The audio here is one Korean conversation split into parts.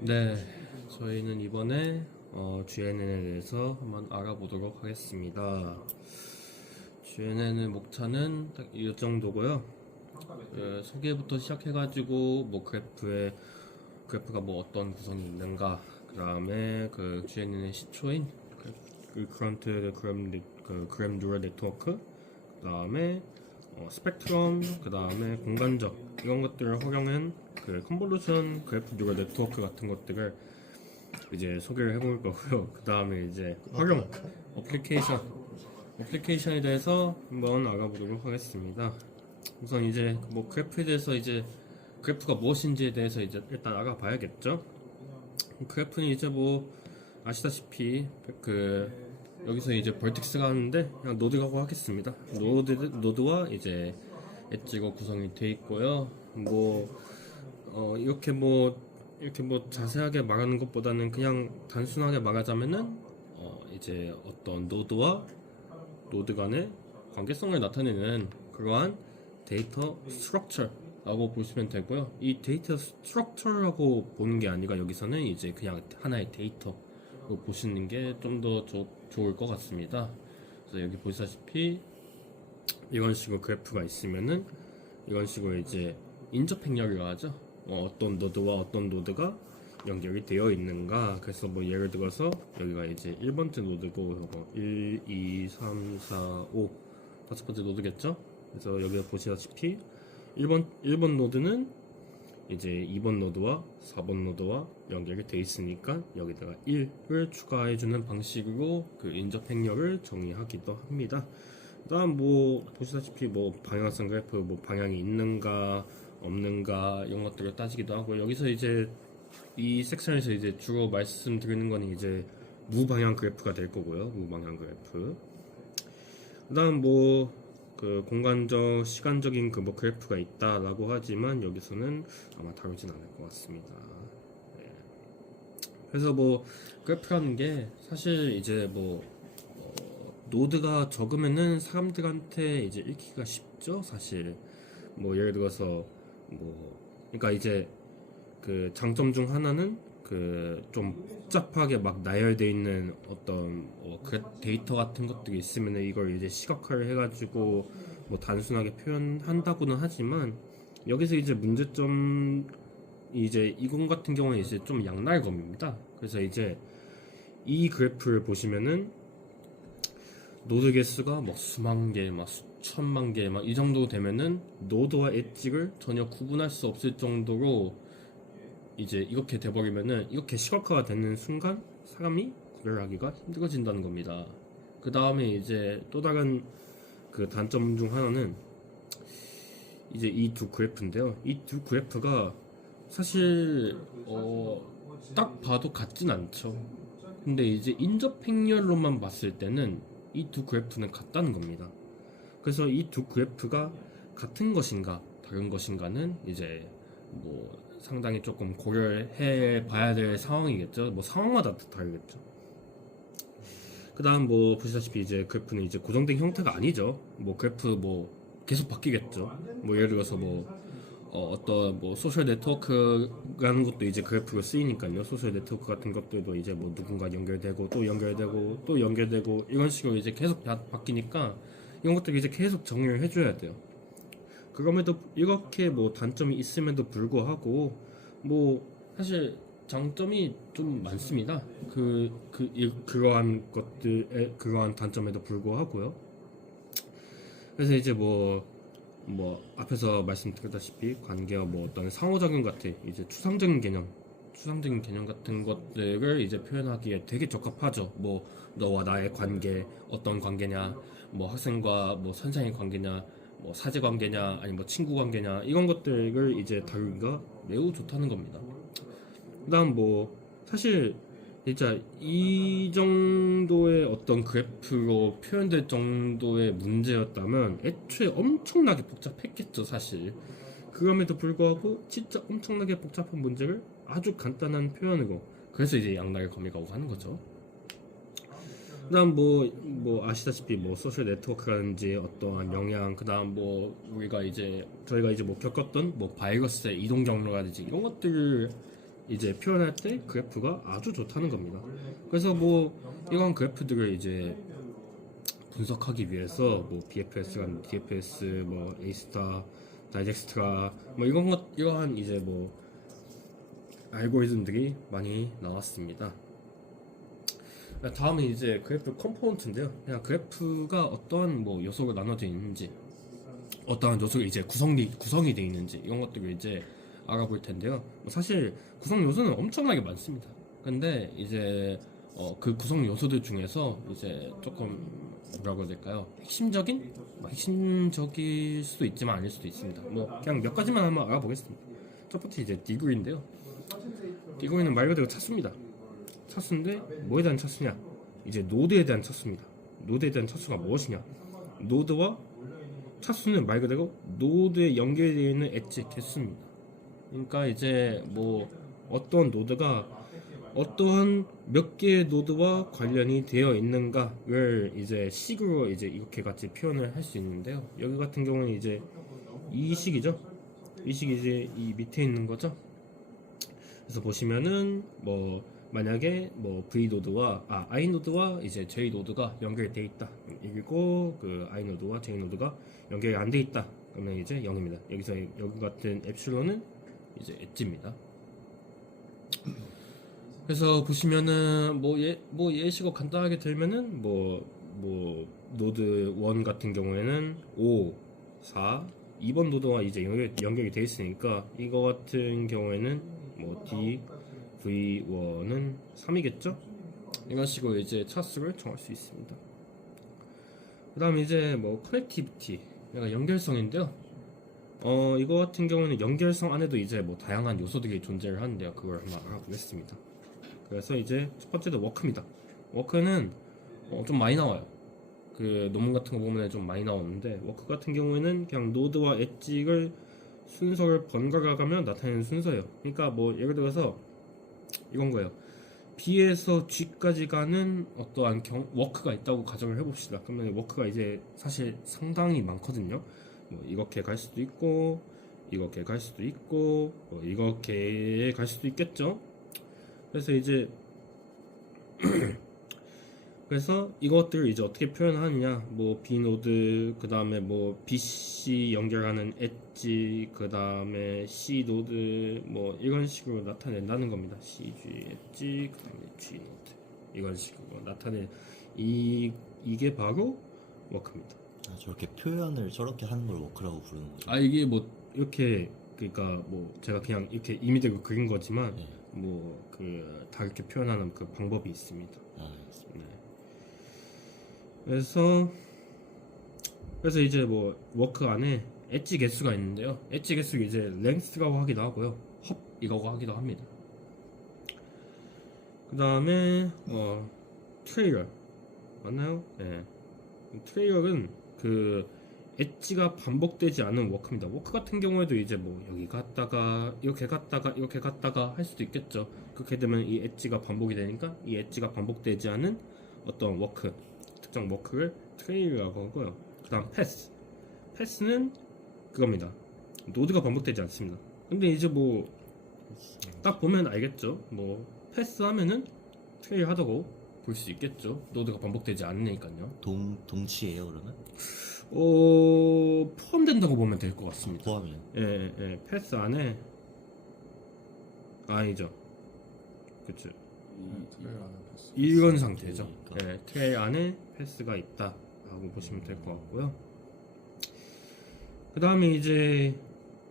네, 저희는 이번에 GNN에 대해서 한번 알아보도록 하겠습니다. GNN의 목차는 딱 이 정도고요. 소개부터 시작해가지고 뭐 그래프가 뭐 어떤 구성이 있는가, 그 다음에 그 GNN의 시초인 그 그런트 그램 뉴럴 네트워크, 그 다음에 스펙트럼, 그 다음에 공간적 이런 것들을 활용한 그 컨볼루션 그래프 뉴럴 네트워크 같은 것들을 이제 소개를 해볼 거고요. 그 다음에 이제 활용 어플리케이션에 대해서 한번 알아보도록 하겠습니다. 우선 이제 뭐 그래프에 대해서 이제 그래프가 무엇인지에 대해서 이제 일단 알아봐야겠죠. 그래프는 이제 뭐 아시다시피 그 여기서 이제 벌틱스가 하는데 그냥 노드라고 하겠습니다. 노드와 이제 엣지가 구성이 돼 있고요. 뭐 이렇게 뭐 자세하게 말하는 것보다는 그냥 단순하게 말하자면은 이제 어떤 노드와 노드 간의 관계성을 나타내는 그러한 데이터 스트럭처라고 보시면 되고요. 이 데이터 스트럭처라고 보는 게 아니라 여기서는 이제 그냥 하나의 데이터로 보시는 게 좀 더 좋을 것 같습니다. 그래서 여기 보시다시피 이런 식으로 그래프가 있으면은 이런 식으로 이제 인접 행렬이라 하죠. 어떤 노드와 어떤 노드가 연결이 되어 있는가. 그래서 뭐 예를 들어서 여기가 이제 1번째 노드고 1, 2, 3, 4, 5 다섯 번째 노드겠죠. 그래서 여기 보시다시피 1번 노드는 이제 2번 노드와 4번 노드와 연결이 되어 있으니까 여기다가 1을 추가해주는 방식으로 그 인접 행렬을 정의하기도 합니다. 그다음 뭐 보시다시피 뭐 방향성 그래프 뭐 방향이 있는가 없는가 이런 것들을 따지기도 하고, 여기서 이제 이 섹션에서 이제 주로 말씀드리는 거는 이제 무방향 그래프가 될 거고요. 무방향 그래프. 그다음 뭐 그 공간적 시간적인 그 뭐 그래프가 있다라고 하지만 여기서는 아마 다루진 않을 것 같습니다. 네. 그래서 뭐 그래프라는 게 사실 이제 뭐 노드가 적으면은 사람들한테 이제 읽기가 쉽죠, 사실. 뭐 예를 들어서 뭐 그러니까 이제 그 장점 중 하나는 그 좀 복잡하게 막 나열되어 있는 어떤 그 데이터 같은 것들이 있으면 이걸 이제 시각화를 해가지고 뭐 단순하게 표현한다고는 하지만, 여기서 이제 문제점 이제 이건 같은 경우는 이제 좀 양날검입니다. 그래서 이제 이 그래프를 보시면은 노드 개수가 뭐 수만 개, 막 수천만 개, 막 이 정도 되면은 노드와 엣지를 전혀 구분할 수 없을 정도로 이제 이렇게 돼버리면은 이렇게 시각화가 되는 순간 사람이 구별하기가 힘들어진다는 겁니다. 그 다음에 이제 또 다른 그 단점 중 하나는 이제 이 두 그래프인데요. 이 두 그래프가 사실 딱 봐도 같진 않죠. 근데 이제 인접 행렬로만 봤을 때는 이 두 그래프는 같다는 겁니다. 그래서 이 두 그래프가 같은 것인가 다른 것인가는 이제 뭐 상당히 조금 고려를 해 봐야 될 상황이겠죠. 뭐 상황마다 다르겠죠. 그 다음 뭐 보시다시피 이제 그래프는 이제 고정된 형태가 아니죠. 뭐 그래프 뭐 계속 바뀌겠죠. 뭐 예를 들어서 뭐 어떤 뭐 소셜 네트워크라는 것도 이제 그래프로 쓰이니까요. 소셜 네트워크 같은 것들도 이제 뭐 누군가 연결되고 또 연결되고 또 연결되고 이런 식으로 이제 계속 바뀌니까 이런 것들 이제 계속 정리를 해줘야 돼요. 그럼에도 이렇게 뭐 단점이 있음에도 불구하고 뭐 사실 장점이 좀 많습니다. 그러한 것들에 그러한 단점에도 불구하고요. 그래서 이제 뭐 앞에서 말씀드렸다시피 관계와 뭐 어떤 상호작용 같은 이제 추상적인 개념 같은 것들을 이제 표현하기에 되게 적합하죠. 뭐 너와 나의 관계 어떤 관계냐, 뭐 학생과 뭐 선생의 관계냐, 뭐 사제 관계냐, 아니 뭐 친구 관계냐 이런 것들을 이제 다루기가 매우 좋다는 겁니다. 그다음 뭐 사실 진짜 이 정도의 어떤 그래프로 표현될 정도의 문제였다면 애초에 엄청나게 복잡했겠죠, 사실. 그럼에도 불구하고 진짜 엄청나게 복잡한 문제를 아주 간단한 표현으로, 그래서 이제 양날의 검이라고 하는 거죠. 그다음 뭐 아시다시피 뭐 소셜 네트워크라든지 어떠한 영향, 그다음 뭐 저희가 이제 뭐 겪었던 뭐 바이러스의 이동 경로라든지 이런 것들을 이제 표현할 때 그래프가 아주 좋다는 겁니다. 그래서 뭐 이런 그래프들을 이제 분석하기 위해서 뭐 BFS랑 DFS, 뭐 A스타, 다이젝스트라 뭐 이러한 이제 뭐 알고리즘들이 많이 나왔습니다. 다음은 이제 그래프 컴포넌트인데요. 그냥 그래프가 어떠한 뭐 요소로 나눠져 있는지, 어떠한 요소가 이제 구성이 되어 있는지 이런 것들을 이제 알아볼 텐데요. 뭐 사실 구성 요소는 엄청나게 많습니다. 근데 이제 그 구성 요소들 중에서 이제 조금 뭐라고 해야 될까요? 핵심적일 수도 있지만 아닐 수도 있습니다. 뭐 그냥 몇 가지만 한번 알아보겠습니다. 첫 번째 이제 디그리인데요. 디그리는 말 그대로 차수입니다. 차수인데 뭐에 대한 차수냐? 이제 노드에 대한 차수입니다. 노드에 대한 차수가 무엇이냐? 노드와 차수는 말 그대로 노드에 연결되어 있는 엣지 개수입니다. 그러니까 이제 뭐 어떤 노드가 어떠한 몇 개의 노드와 관련이 되어 있는가를 이제 식으로 이제 이렇게 같이 표현을 할 수 있는데요. 여기 같은 경우는 이제 이 식이죠. 이 식이 이제 이 밑에 있는 거죠. 그래서 보시면은 뭐 만약에 뭐 V 노드와 I 노드와 이제 J 노드가 연결돼 있다. 그리고 그 I 노드와 J 노드가 연결이 안 돼 있다. 그러면 이제 0입니다. 여기서 여기 같은 앱실론은 이제 엣지입니다. 그래서 보시면은 뭐 예시가 간단하게 들면은 뭐 노드 1 같은 경우에는 5, 4, 2번 노드와 이제 연결이 돼 있으니까 이거 같은 경우에는 뭐 D, V1은 3이겠죠? 이런 식으로 이제 차수를 정할 수 있습니다. 그 다음 이제 뭐 커넥티비티, 그러니까 연결성인데요. 이거 같은 경우는 연결성 안에도 이제 뭐 다양한 요소들이 존재를 하는데요. 그걸 한번 알아보겠습니다. 그래서 이제 첫 번째도 워크입니다. 워크는 좀 많이 나와요. 그 논문 같은 거 보면 좀 많이 나오는데, 워크 같은 경우에는 그냥 노드와 엣지를 순서를 번갈아 가며 나타내는 순서예요. 그러니까 뭐 예를 들어서 이건 거예요. B에서 G까지 가는 어떠한 워크가 있다고 가정을 해봅시다. 그러면 워크가 이제 사실 상당히 많거든요. 뭐 이렇게 갈 수도 있고, 이렇게 갈 수도 있고, 뭐 이렇게 갈 수도 있겠죠. 그래서 이제 그래서 이것들을 이제 어떻게 표현하느냐, 뭐 B 노드, 그 다음에 뭐 BC 연결하는 엣지, 그 다음에 C 노드, 뭐 이런 식으로 나타낸다는 겁니다. CG 엣지, 그 다음에 G 노드, 이런 식으로 나타낸 이게 바로 워크입니다. 저렇게 표현을 저렇게 하는 걸 워크라고 부르는 거죠? 이게 뭐 이렇게, 그러니까 뭐 제가 그냥 이렇게 이미지로 그린 거지만 네. 뭐 그 다 이렇게 표현하는 그 방법이 있습니다. 알겠습니다. 네. 그래서 이제 뭐 워크 안에 엣지 개수가 있는데요. 엣지 개수를 이제 랭스라고 하기도 하고요, 헙이라고 하기도 합니다. 그 다음에 트레이럴 맞나요? 네. 트레이럴은 그 엣지가 반복되지 않은 워크입니다. 워크 같은 경우에도 이제 뭐 여기 갔다가 이렇게 갔다가 이렇게 갔다가 할 수도 있겠죠. 그렇게 되면 이 엣지가 반복이 되니까 이 엣지가 반복되지 않은 어떤 워크, 특정 워크를 트레일이라고 하고요. 그 다음 패스는 그겁니다. 노드가 반복되지 않습니다. 근데 이제 뭐 딱 보면 알겠죠. 뭐 패스하면은 트레일 하다고 볼 수 있겠죠. 노드가 반복되지 않으니까요. 동치예요 그러면? 포함된다고 보면 될 것 같습니다. 포함이요? 예, 패스 안에 아니죠. 그쵸. 이런 상태죠. 예, 트레일 안에 패스가 있다라고 보시면 될 것 같고요. 그 다음에 이제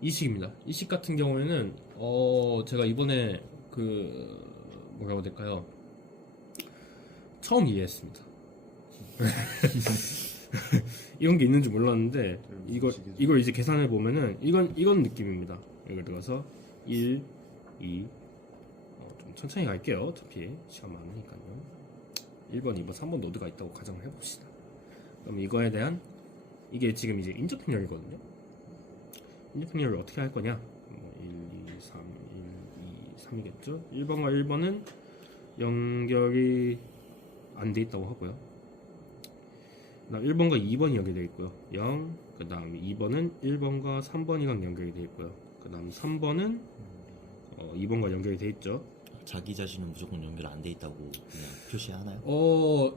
이식입니다. 이식 같은 경우에는 제가 이번에 그 뭐라고 해야 될까요? 처음 이해했습니다. 이런 게 있는 줄 몰랐는데 이걸 이제 계산해 보면은 이런 느낌입니다. 예를 들어서 1, 2, 좀 천천히 갈게요. 어차피 시간 많으니까요. 1번, 2번, 3번 노드가 있다고 가정을 해봅시다. 그럼 이거에 대한 이게 지금 이제 인저핑열이거든요. 인저핑열을 어떻게 할 거냐? 1, 2, 3, 1, 2, 3이겠죠. 1번과 1번은 연결이 안 돼 있다고 하고요. 그다음 1번과 2번이 연결되어 있고요. 0. 그 다음 2번은 1번과 3번이랑 연결이 되어 있고요. 그 다음 3번은 2번과 연결이 돼 있죠. 자기 자신은 무조건 연결 안 돼 있다고 그냥 표시하나요?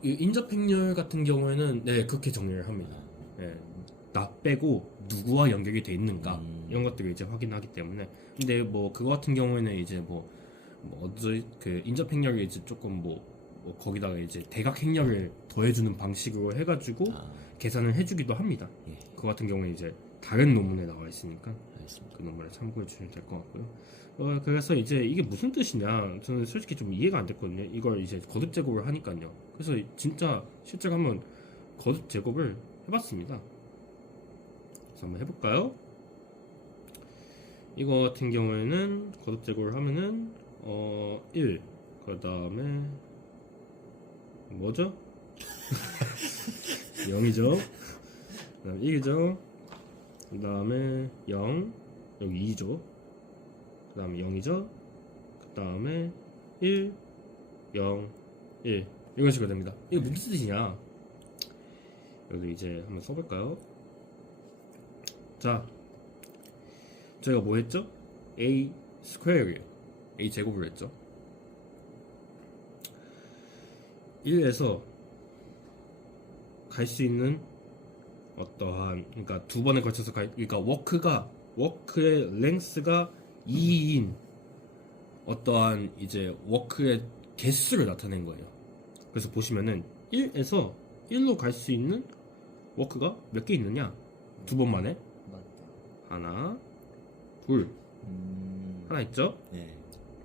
이 인접행렬 같은 경우에는 네 그렇게 정리를 합니다. 네, 나 빼고 누구와 연결이 돼 있는가 이런 것들을 이제 확인하기 때문에. 근데 뭐 그거 같은 경우에는 이제 그 인접행렬이 이제 조금 뭐 거기다가 이제 대각행렬을 더해주는 방식으로 해가지고 계산을 해주기도 합니다. 예. 그거 같은 경우에 이제 다른 논문에 나와 있으니까 알겠습니다. 그 논문을 참고해 주시면 될 것 같고요. 그래서 이제 이게 무슨 뜻이냐, 저는 솔직히 좀 이해가 안 됐거든요. 이걸 이제 거듭 제곱을 하니까요. 그래서 진짜 실제로 한번 거듭 제곱을 해봤습니다. 그래서 한번 해볼까요? 이거 같은 경우에는 거듭 제곱을 하면은 1, 그 다음에 뭐죠? 0이죠. 그 다음에 1이죠. 그 다음에 0, 여기 2죠. 그 다음에 0이죠. 그 다음에 1, 0, 1 이런 식으로 됩니다. 이게 무슨 뜻이냐? 여기도 이제 한번 써볼까요? 자, 저희가 뭐 했죠? a 스퀘어예요. a 제곱을 했죠. 1에서 갈 수 있는 어떠한, 그러니까 두 번에 걸쳐서 그러니까 워크의 랭스가 2인 어떠한 이제 워크의 개수를 나타낸 거예요. 그래서 보시면은 1에서 1로 갈 수 있는 워크가 몇 개 있느냐? 두 번 만에 맞다. 하나, 둘, 하나 있죠? 네.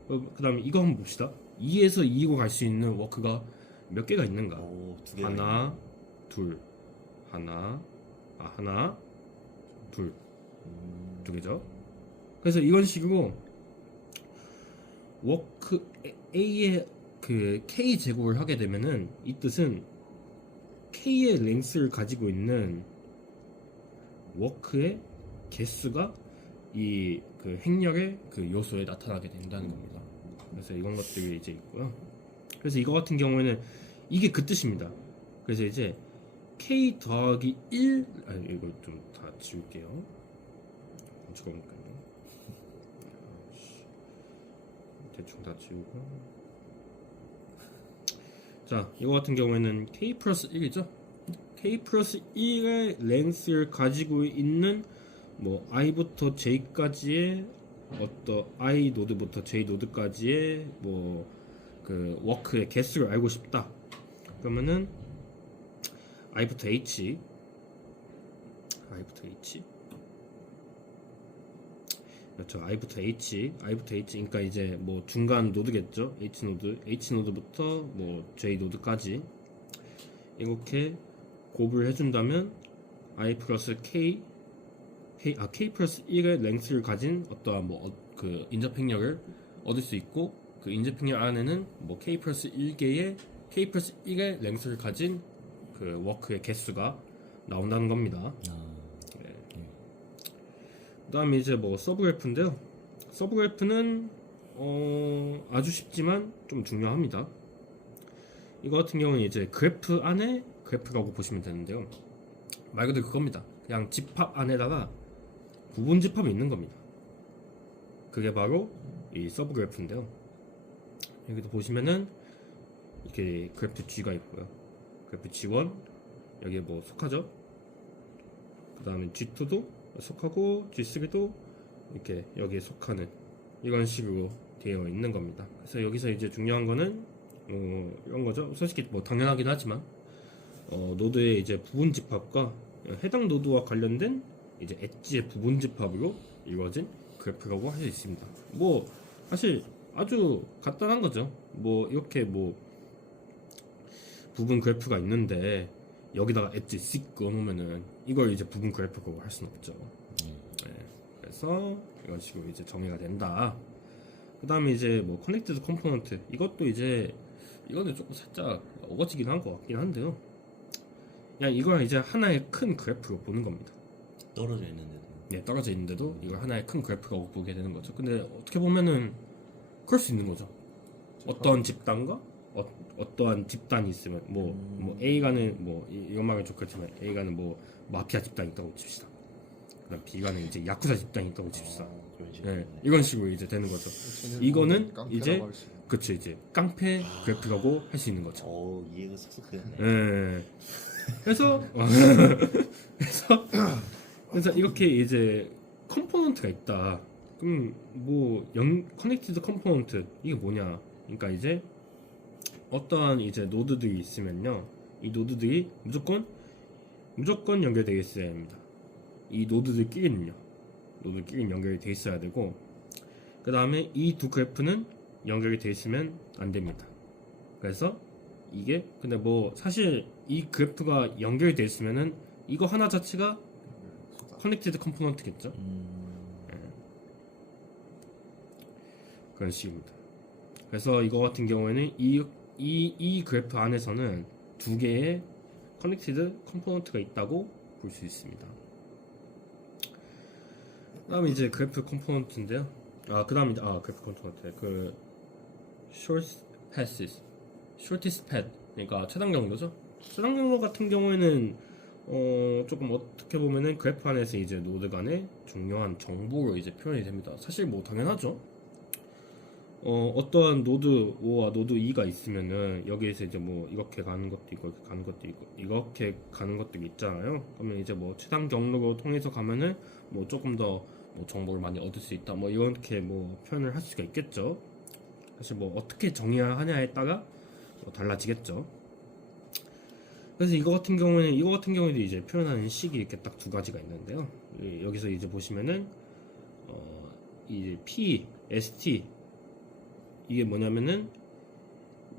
그 다음에 이거 한번 봅시다. 2에서 2로 갈 수 있는 워크가 몇 개가 있는가? 오, 두 개가 하나, 둘, 하나, 둘, 두 개죠. 그래서 이런 식으로 워크 A의 그 K 제곱을 하게 되면은 이 뜻은 K의 랭스를 가지고 있는 워크의 개수가 이 그 행렬의 그 요소에 나타나게 된다는 겁니다. 그래서 이런 것들이 이제 있고요. 그래서 이거 같은 경우에는 이게 그 뜻입니다. 그래서 이제 K 더하기 1, 아니 이거 좀 다 지울게요. 적어볼까요? 대충 다 지우고. 자, 이거 같은 경우에는 K 플러스 1이죠. K 플러스 1의 랭스를 가지고 있는 뭐 i부터 j까지의 어떤 i 노드부터 j 노드까지의 뭐 그 워크의 개수를 알고 싶다. 그러면은 i부터 h 그렇죠. i부터 h 그러니까 이제 뭐 중간 노드겠죠. h 노드부터 뭐 j 노드까지 이렇게 곱을 해준다면 i 플러스 k 플러스 1의 랭스를 가진 어떠한 그 인접행렬을 얻을 수 있고, 그 인접행렬 안에는 뭐 k 플러스 1개의 k 플러스 1의 랭스를 가진 그 워크의 개수가 나온다는 겁니다. 네. 그 다음에 이제 뭐 서브그래프인데요. 서브그래프는 아주 쉽지만 좀 중요합니다. 이거 같은 경우는 이제 그래프 안에 그래프라고 보시면 되는데요. 말 그대로 그겁니다. 그냥 집합 안에다가 부분 집합이 있는 겁니다. 그게 바로 이 서브그래프인데요. 여기도 보시면은 이렇게 그래프 G가 있고요. 그래프 G1 여기에 뭐 속하죠. 그 다음에 G2도 속하고 G3도 이렇게 여기에 속하는 이런 식으로 되어 있는 겁니다. 그래서 여기서 이제 중요한 거는 이런 거죠. 솔직히 뭐 당연하긴 하지만 노드의 이제 부분 집합과 해당 노드와 관련된 이제 엣지의 부분 집합으로 이루어진 그래프라고 할 수 있습니다. 뭐 사실 아주 간단한 거죠. 뭐 이렇게 뭐 부분 그래프가 있는데 여기다가 엣지 씩 그어놓으면은 이걸 이제 부분 그래프라고 할 수는 없죠. 네, 그래서 이런 식으로 이제 정의가 된다. 그 다음에 이제 뭐 커넥티드 컴포넌트, 이것도 이제 이거는 조금 살짝 어거지긴 한 것 같긴 한데요. 그냥 이걸 이제 하나의 큰 그래프로 보는 겁니다. 떨어져 있는데도. 네, 떨어져 있는데도 이걸 하나의 큰 그래프라고 보게 되는 거죠. 근데 어떻게 보면은 그럴 수 있는 거죠. 어떠한 집단과 어떠한 집단이 있으면 뭐 A가는 뭐 이런 말은 좋겠지만 A가는 뭐 마피아 집단이 있다고 칩시다. 그다음 B가는 이제 야쿠자 집단이 있다고 칩시다. 그런 식으로. 예, 이런 식으로 이제 되는 거죠. 이거는 이제 그쵸 이제 깡패 그래프라고 할 수 있는 거죠. 이해가 쏙쏙 되네. 예. 그래서 그래서 이렇게 이제 컴포넌트가 있다. 그럼 뭐 커넥티드 컴포넌트 이게 뭐냐? 그러니까 이제 어떠한 이제 노드들이 있으면요, 이 노드들이 무조건 연결되어 있어야 합니다. 이 노드들끼리는 연결이 돼 있어야 되고, 그 다음에 이 두 그래프는 연결이 돼 있으면 안 됩니다. 그래서 이게 근데 뭐 사실 이 그래프가 연결이 돼 있으면은 이거 하나 자체가 커넥티드 컴포넌트겠죠. 그런 식입니다. 그래서 이거 같은 경우에는 이 그래프 안에서는 두 개의 커넥티드 컴포넌트가 있다고 볼 수 있습니다. 그다음에 이제 그래프 컴포넌트인데요. 그래프 컴포넌트 그 shortest path 그러니까 최단 경로죠. 최단 경로 같은 경우에는 조금 어떻게 보면은 그래프 안에서 이제 노드 간의 중요한 정보로 이제 표현이 됩니다. 사실 뭐 당연하죠. 어떠한 노드 5와 노드 2가 있으면은 여기에서 이제 뭐 이렇게 가는 것도 있고 이렇게 가는 것도 있고 이렇게 가는 것도 있잖아요. 그러면 이제 뭐 최단 경로로 통해서 가면은 뭐 조금 더 뭐 정보를 많이 얻을 수 있다 뭐 이렇게 뭐 표현을 할 수가 있겠죠. 사실 뭐 어떻게 정의하냐에 따라 뭐 달라지겠죠. 그래서 이거 같은 경우에도 이제 표현하는 식이 이렇게 딱 두 가지가 있는데요. 여기서 이제 보시면은 이제 P, ST 이게 뭐냐면은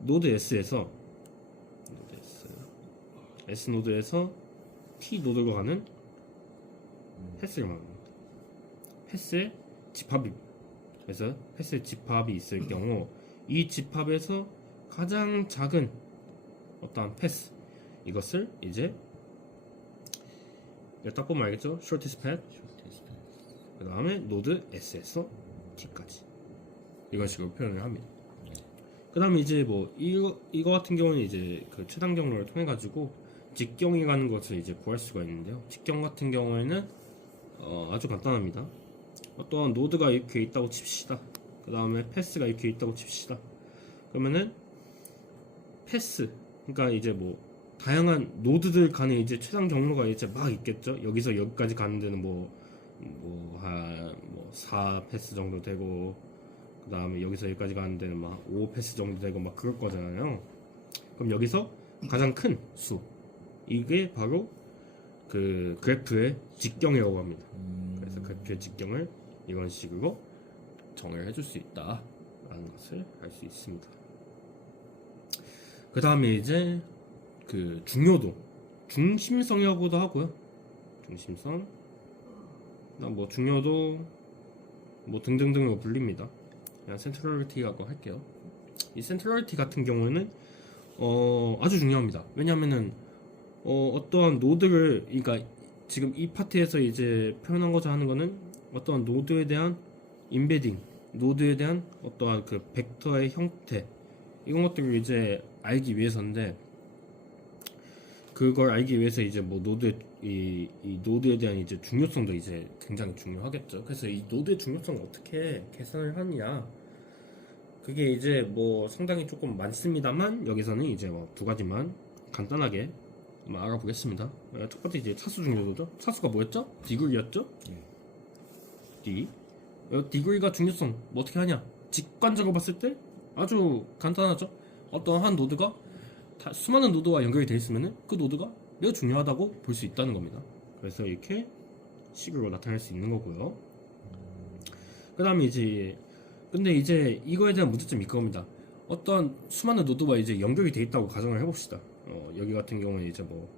노드 S에서 S 노드에서 T 노드로 가는 패스를 말합니다. 패스의 집합이 그래서 패스의 집합이 있을 경우 이 집합에서 가장 작은 어떠한 패스 이것을 이제 딱 보면 알겠죠? shortest path 그 다음에 노드 S에서 T까지 이런 식으로 표현을 합니다. 그 다음에 이제 뭐 이거 같은 경우는 이제 그 최단 경로를 통해 가지고 직경이라는 것을 이제 구할 수가 있는데요. 직경 같은 경우에는 아주 간단합니다. 어떠한 노드가 이렇게 있다고 칩시다. 그 다음에 패스가 이렇게 있다고 칩시다. 그러면은 패스 그러니까 이제 뭐 다양한 노드들 간에 이제 최단 경로가 이제 막 있겠죠. 여기서 여기까지 가는 데는 뭐 4패스 정도 되고 그 다음에 여기서 여기까지 가는 데는 막 5패스 정도 되고 막 그럴 거잖아요. 그럼 여기서 가장 큰 수 이게 바로 그 그래프의 직경이라고 합니다. 그래서 그래프의 직경을 이런 식으로 정의를 해줄 수 있다라는 것을 알 수 있습니다. 그 다음에 이제 그 중요도, 중심성이라고도 하고요. 중심성, 뭐 중요도, 뭐 등등등으로 불립니다. 그냥 센트럴리티라고 할게요. 이 센트럴리티 같은 경우는 아주 중요합니다. 왜냐하면은 어떠한 노드를, 그러니까 지금 이 파트에서 이제 표현하고자 하는 거는 어떠한 노드에 대한 임베딩, 노드에 대한 어떠한 그 벡터의 형태 이런 것들을 이제 알기 위해서인데, 그걸 알기 위해서 이제 뭐 이 노드에 대한 이제 중요성도 이제 굉장히 중요하겠죠. 그래서 이 노드의 중요성을 어떻게 계산을 하느냐, 그게 이제 뭐 상당히 조금 많습니다만 여기서는 이제 뭐 두 가지만 간단하게 한번 알아보겠습니다. 첫 번째 이제 차수 중요도죠. 차수가 뭐였죠? 디그리였죠? 디그리가 중요성 뭐 어떻게 하냐? 직관적으로 봤을 때 아주 간단하죠. 어떤 한 노드가 수많은 노드와 연결이 되어 있으면은 그 노드가 매우 중요하다고 볼 수 있다는 겁니다. 그래서 이렇게 식으로 나타낼 수 있는 거고요. 그 다음에 이제 근데 이제 이거에 대한 문제점이 이겁니다. 어떤 수많은 노드와 이제 연결이 되어 있다고 가정을 해봅시다. 여기 같은 경우는 이제 뭐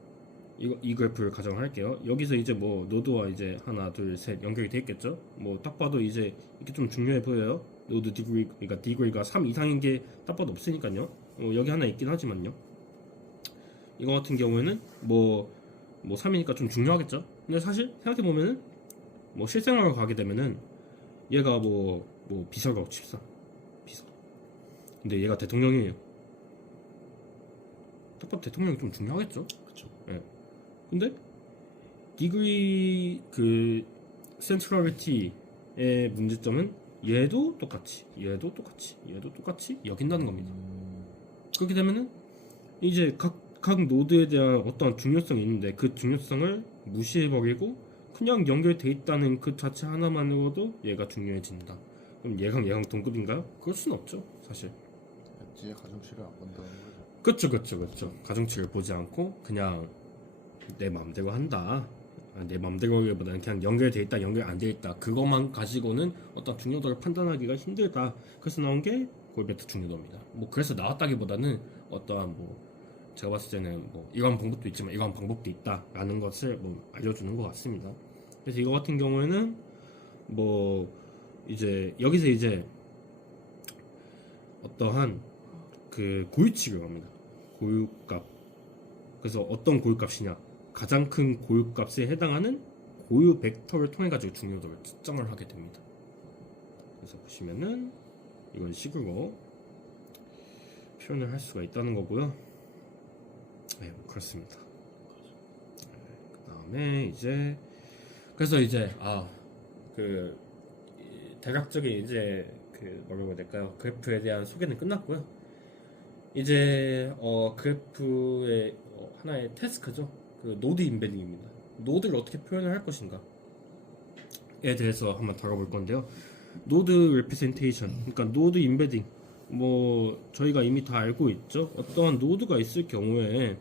이 그래프를 가정을 할게요. 여기서 이제 뭐 노드와 이제 하나 둘 셋 연결이 되어 있겠죠. 뭐 딱 봐도 이제 이렇게 좀 중요해 보여요. 노드 디그리, 그러니까 디그리가 3 이상인 게 딱 봐도 없으니까요. 여기 하나 있긴 하지만요. 이거 같은 경우에는 뭐 3이니까 좀 중요하겠죠. 근데 사실 생각해보면은 뭐 실생활로 가게 되면은 얘가 뭐 비서라고 칩시다. 비서. 근데 얘가 대통령이에요. 딱 봐도 대통령이 좀 중요하겠죠. 그렇죠. 예. 근데 디그리 그 센트럴리티의 문제점은 얘도 똑같이 여긴다는 겁니다. 그렇게 되면은 이제 각 노드에 대한 어떤 중요성이 있는데 그 중요성을 무시해버리고 그냥 연결돼 있다는 그 자체 하나만으로도 얘가 중요해진다. 그럼 얘랑 동급인가요? 그럴 순 없죠, 사실. 엣지의 가중치를 안 본다는 거죠. 그쵸. 가중치를 보지 않고 그냥 내 맘대로 한다. 내 맘대로보다는 그냥 연결돼 있다, 연결 안 돼 있다. 그것만 가지고는 어떤 중요도를 판단하기가 힘들다. 그래서 나온 게 골베트 중요도입니다. 뭐 그래서 나왔다기보다는 어떠한 뭐 제가 봤을 때는 뭐 이런 방법도 있지만 이런 방법도 있다라는 것을 뭐 알려주는 것 같습니다. 그래서 이거 같은 경우에는 뭐 이제 여기서 이제 어떠한 그 고유치를 합니다. 고유값. 그래서 어떤 고유값이냐? 가장 큰 고유값에 해당하는 고유 벡터를 통해 가지고 중요도를 측정을 하게 됩니다. 그래서 보시면은 이런 식으로 표현을 할 수가 있다는 거고요. 네, 그렇습니다. 그 다음에 이제 그래서 이제 그 대략적인 이제 그 뭐라고 해야 될까요? 그래프에 대한 소개는 끝났고요. 이제 그래프의 하나의 태스크죠. 그 노드 임베딩입니다. 노드를 어떻게 표현을 할 것인가에 대해서 한번 다뤄볼 건데요. 노드 레프레젠테이션, 그러니까 노드 임베딩. 뭐 저희가 이미 다 알고 있죠. 어떠한 노드가 있을 경우에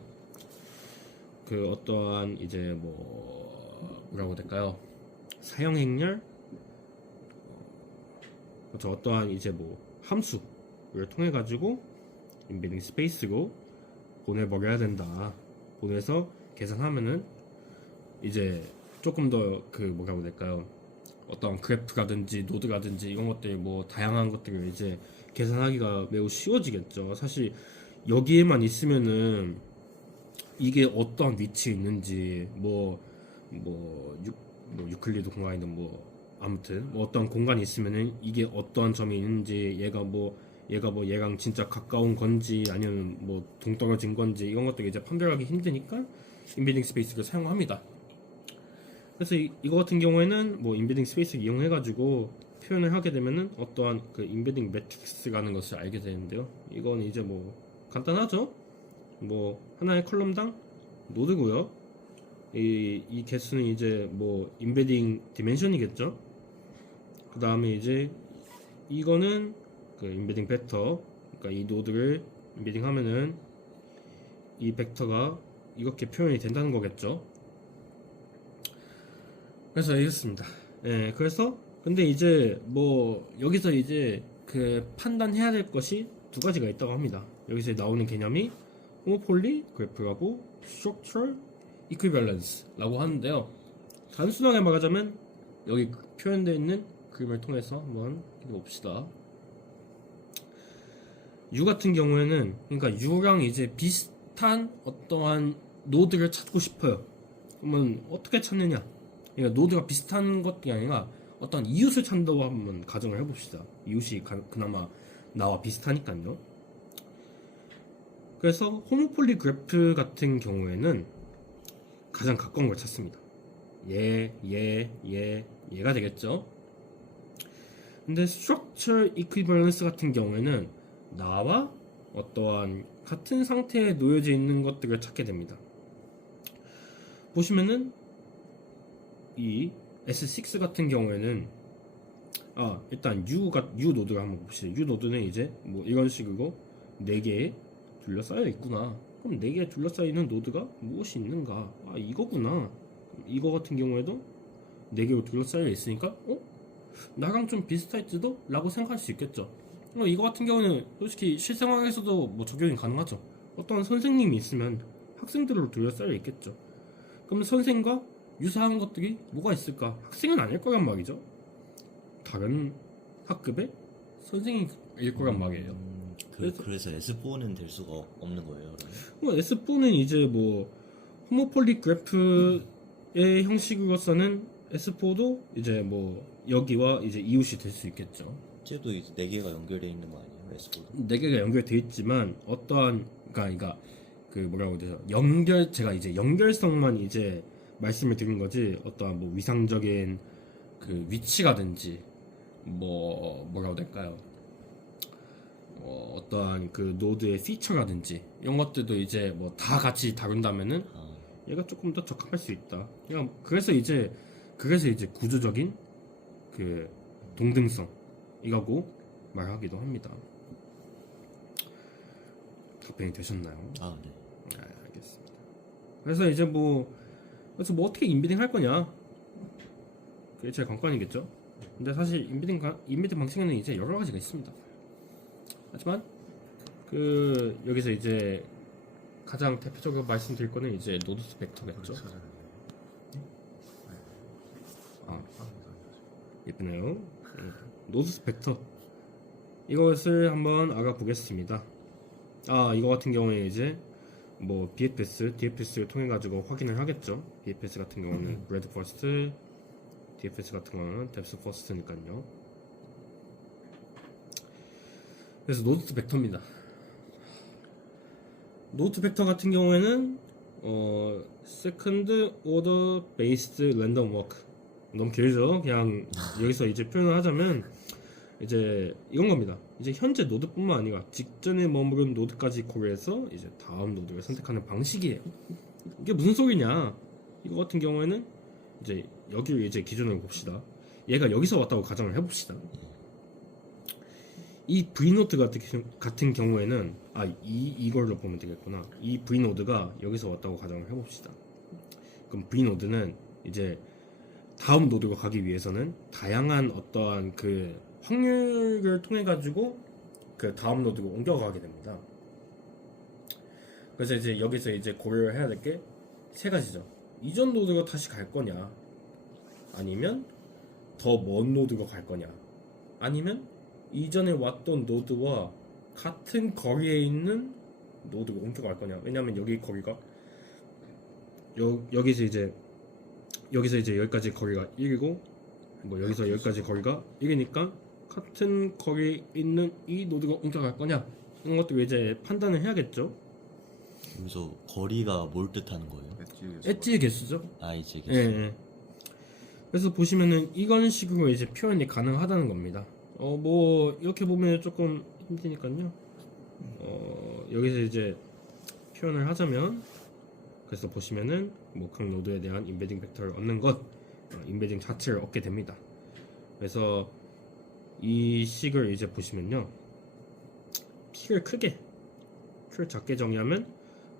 그 어떠한 이제 뭐라고 해야 될까요? 사용 행렬, 그렇죠. 어떠한 이제 뭐 함수를 통해 가지고 임베딩 스페이스로 보내버려야 된다. 보내서 계산하면은 이제 조금 더 그 뭐라고 해야 될까요? 어떤 그래프라든지 노드라든지 이런 것들 뭐 다양한 것들을 이제 계산하기가 매우 쉬워지겠죠. 사실 여기에만 있으면은 이게 어떠한 위치에 있는지 뭐 유클리드 공간이든 뭐 아무튼 뭐 어떤 공간이 있으면은 이게 어떠한 점이 있는지 얘가 뭐 얘랑 진짜 가까운 건지 아니면 뭐 동떨어진 건지 이런 것들을 이제 판별하기 힘드니까 임베딩 스페이스를 사용합니다. 그래서 이거 같은 경우에는 뭐 임베딩 스페이스를 이용해 가지고 표현을 하게 되면은 어떠한 그 임베딩 매트릭스라는 것을 알게 되는데요. 이건 이제 뭐 간단하죠. 뭐 하나의 컬럼당 노드고요. 이 개수는 이제 뭐 임베딩 디멘션이겠죠. 그 다음에 이제 이거는 그 임베딩 벡터, 그러니까 이 노드를 임베딩 하면은 이 벡터가 이렇게 표현이 된다는 거겠죠. 그래서 알겠습니다. 예, 그래서 근데 이제 뭐 여기서 이제 그 판단해야 될 것이 두 가지가 있다고 합니다. 여기서 나오는 개념이 호모폴리 그래프라고 structural equivalence라고 하는데요. 단순하게 말하자면 여기 표현되어 있는 그림을 통해서 한번 봅시다. U 같은 경우에는 그러니까 U랑 이제 비슷한 어떠한 노드를 찾고 싶어요. 그러면 어떻게 찾느냐? 그러니까 노드가 비슷한 것이 아니라 어떤 이웃을 찾는다고 한번 가정을 해봅시다. 이웃이 그나마 나와 비슷하니까요. 그래서 호모폴리 그래프 같은 경우에는 가장 가까운 걸 찾습니다. 얘가 되겠죠. 근데 structure equivalence 같은 경우에는 나와 어떠한 같은 상태에 놓여져 있는 것들을 찾게 됩니다. 보시면은 이 S6 같은 경우에는 일단 U 노드를 한번 봅시다. U 노드는 이제 뭐 이런 식으로 4개에 둘러싸여 있구나. 그럼 4개에 둘러싸여 있는 노드가 무엇이 있는가? 이거구나. 이거 같은 경우에도 4개로 둘러싸여 있으니까 나랑 좀 비슷할지도? 라고 생각할 수 있겠죠. 이거 같은 경우는 솔직히 실생활에서도 뭐 적용이 가능하죠. 어떤 선생님이 있으면 학생들로 둘러싸여 있겠죠. 그럼 선생과 유사한 것들이 뭐가 있을까? 학생은 아닐 거란 말이죠. 다른 학급의 선생일 거란 말이에요. 그래서 S4는 될 수가 없는 거예요, 그러면? 뭐 S4는 이제 뭐 호모폴리 그래프의 형식으로서는 S4도 이제 뭐 여기와 이제 이웃이 될 수 있겠죠. 쟤도 이제 4개가 연결되어 있는 거 아니에요, S4도? 4개가 연결되어 있지만 어떠한 그러니까 그 뭐라고 해야 되죠? 제가 이제 연결성만 이제 말씀을 드린 거지 어떠한 뭐 위상적인 그 위치라든지 뭐라고 될까요? 어떠한 그 노드의 피처라든지 이런 것들도 이제 뭐 다 같이 다룬다면은 얘가 조금 더 적합할 수 있다. 그냥 그래서 이제 구조적인 그 동등성 이라고 말하기도 합니다. 답변이 되셨나요? 네. 네, 알겠습니다. 그래서 이제 뭐 어떻게 인비딩 할 거냐? 그게 제일 관건이겠죠. 근데 사실 인비딩 방식에는 이제 여러 가지가 있습니다. 하지만 그 여기서 이제 가장 대표적으로 말씀드릴 거는 이제 노드 벡터겠죠. 예쁘네요. 노드 벡터 이것을 한번 알아보겠습니다. 이거 같은 경우에 이제 뭐 DFS를 통해 가지고 확인을 하겠죠. DFS 같은 경우는 breadth first, DFS 같은 경우는 depth first니까요. 그래서 노드 벡터입니다. 노드 벡터 같은 경우에는 second order based random walk 너무 길죠. 그냥 여기서 이제 표현을 하자면 이제 이런 겁니다. 이제 현재 노드뿐만 아니라 직전에 머무른 노드까지 고려해서 이제 다음 노드를 선택하는 방식이에요. 이게 무슨 소리냐? 이거 같은 경우에는 이제 여기를 이제 기준으로 봅시다. 얘가 여기서 왔다고 가정을 해봅시다. 이 V노드 같은 경우에는 이걸로 보면 되겠구나. 이 V노드가 여기서 왔다고 가정을 해봅시다. 그럼 V노드는 이제 다음 노드로 가기 위해서는 다양한 어떠한 그 확률을 통해 가지고 그 다음 노드로 옮겨가게 됩니다. 그래서 이제 여기서 이제 고려를 해야 될 게 세 가지죠. 이전 노드로 다시 갈 거냐, 아니면 더 먼 노드로 갈 거냐, 아니면 이전에 왔던 노드와 같은 거리에 있는 노드로 옮겨갈 거냐. 왜냐면 여기 거리가 여기서 이제 여기까지 거리가 1이고 뭐 여기서 여기까지 거리가 1이니까 같은 거리에 있는 이 노드가 옮겨갈 거냐, 이런 것도 이제 판단을 해야겠죠. 여기서 거리가 뭘 뜻하는 거예요? 엣지의 개수죠. 이제 예, 예. 그래서 보시면은 이런 식으로 이제 표현이 가능하다는 겁니다. 뭐 이렇게 보면 조금 힘드니까요. 여기서 이제 표현을 하자면, 그래서 보시면은 뭐 각 노드에 대한 인베딩 벡터를 얻는 것, 인베딩 자체를 얻게 됩니다. 그래서 이 식을 이제 보시면요, P를 크게, Q를 작게 정의하면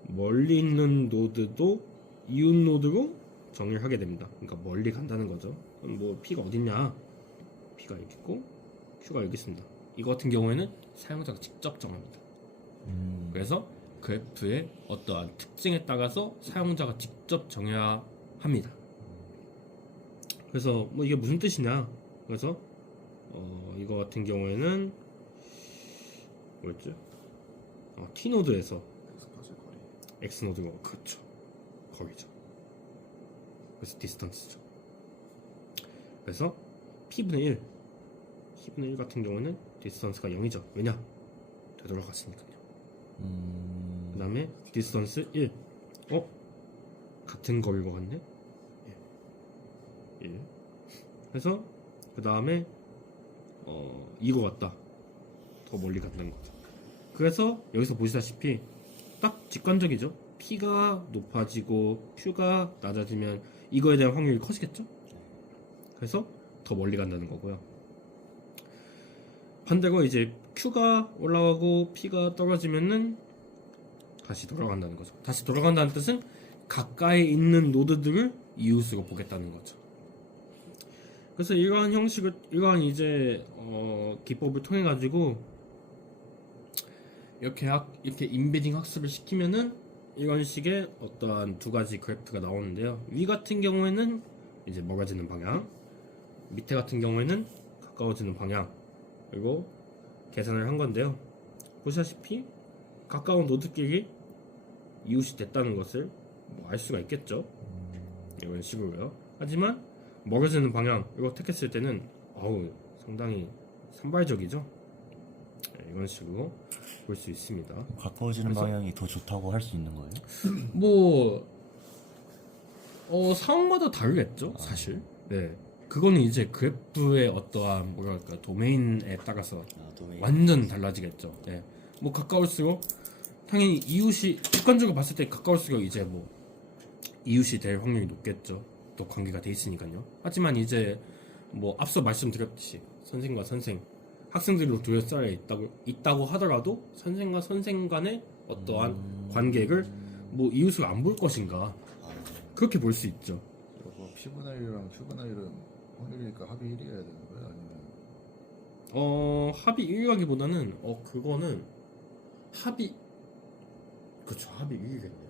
멀리 있는 노드도 이웃 노드로 정의를 하게 됩니다. 그러니까 멀리 간다는 거죠. 그럼 뭐 P가 어딨냐? P가 여기 있고 Q가 여기 있습니다. 이거 같은 경우에는 사용자가 직접 정합니다. 그래서 그래프의 어떠한 특징에 따라서 사용자가 직접 정해야 합니다. 그래서 뭐 이게 무슨 뜻이냐? 그래서 이거 같은 경우에는 뭐였죠? T 노드에서 X 노드가 그렇죠. 거리죠. 그래서 디스턴스죠. 그래서 P분의 1 같은 경우는 디스턴스가 0이죠. 왜냐? 되돌아갔으니까요. 그 다음에 디스턴스 1 같은 거리로 갔네? 1 그래서 그 다음에 이거 같다. 더 멀리 간다는 거죠. 그래서 여기서 보시다시피 딱 직관적이죠. P가 높아지고 Q가 낮아지면 이거에 대한 확률이 커지겠죠. 그래서 더 멀리 간다는 거고요. 반대로 이제 Q가 올라가고 P가 떨어지면은 다시 돌아간다는 거죠. 다시 돌아간다는 뜻은 가까이 있는 노드들을 이웃으로 보겠다는 거죠. 그래서 이러한 이제 기법을 통해 가지고 이렇게 인베딩 학습을 시키면은 이런 식의 어떠한 두 가지 그래프가 나오는데요. 위 같은 경우에는 이제 멀어지는 방향, 밑에 같은 경우에는 가까워지는 방향, 그리고 계산을 한 건데요. 보시다시피 가까운 노드끼리 이웃이 됐다는 것을 알 수가 있겠죠. 이런 식으로요. 하지만 멀어지는 방향 이거 택했을 때는 상당히 산발적이죠. 이런 식으로 볼 수 있습니다. 가까워지는 방향이 더 좋다고 할 수 있는 거예요? 뭐 상황마다 다르겠죠, 사실. 네. 그거는 이제 그래프의 어떠한 뭐랄까 도메인에 따라서 도메인. 완전 달라지겠죠. 예. 뭐 가까울수록 당연히 이웃이 객관적으로 봤을 때 가까울수록 이제 뭐 이웃이 될 확률이 높겠죠. 또 관계가 돼 있으니까요. 하지만 이제 뭐 앞서 말씀드렸듯이 선생과 선생, 학생들로 둘러싸여 있다고 하더라도 선생과 선생 간의 어떠한 관계를 뭐 이웃을 안 볼 것인가 그렇게 볼 수 있죠. 이거 P분 L이랑 Q분 L은 확률이니까 합이 1이어야 되는 거야? 아니면 합이 1이라기보다는 그거는 합이 그쵸 합이 1이겠네요.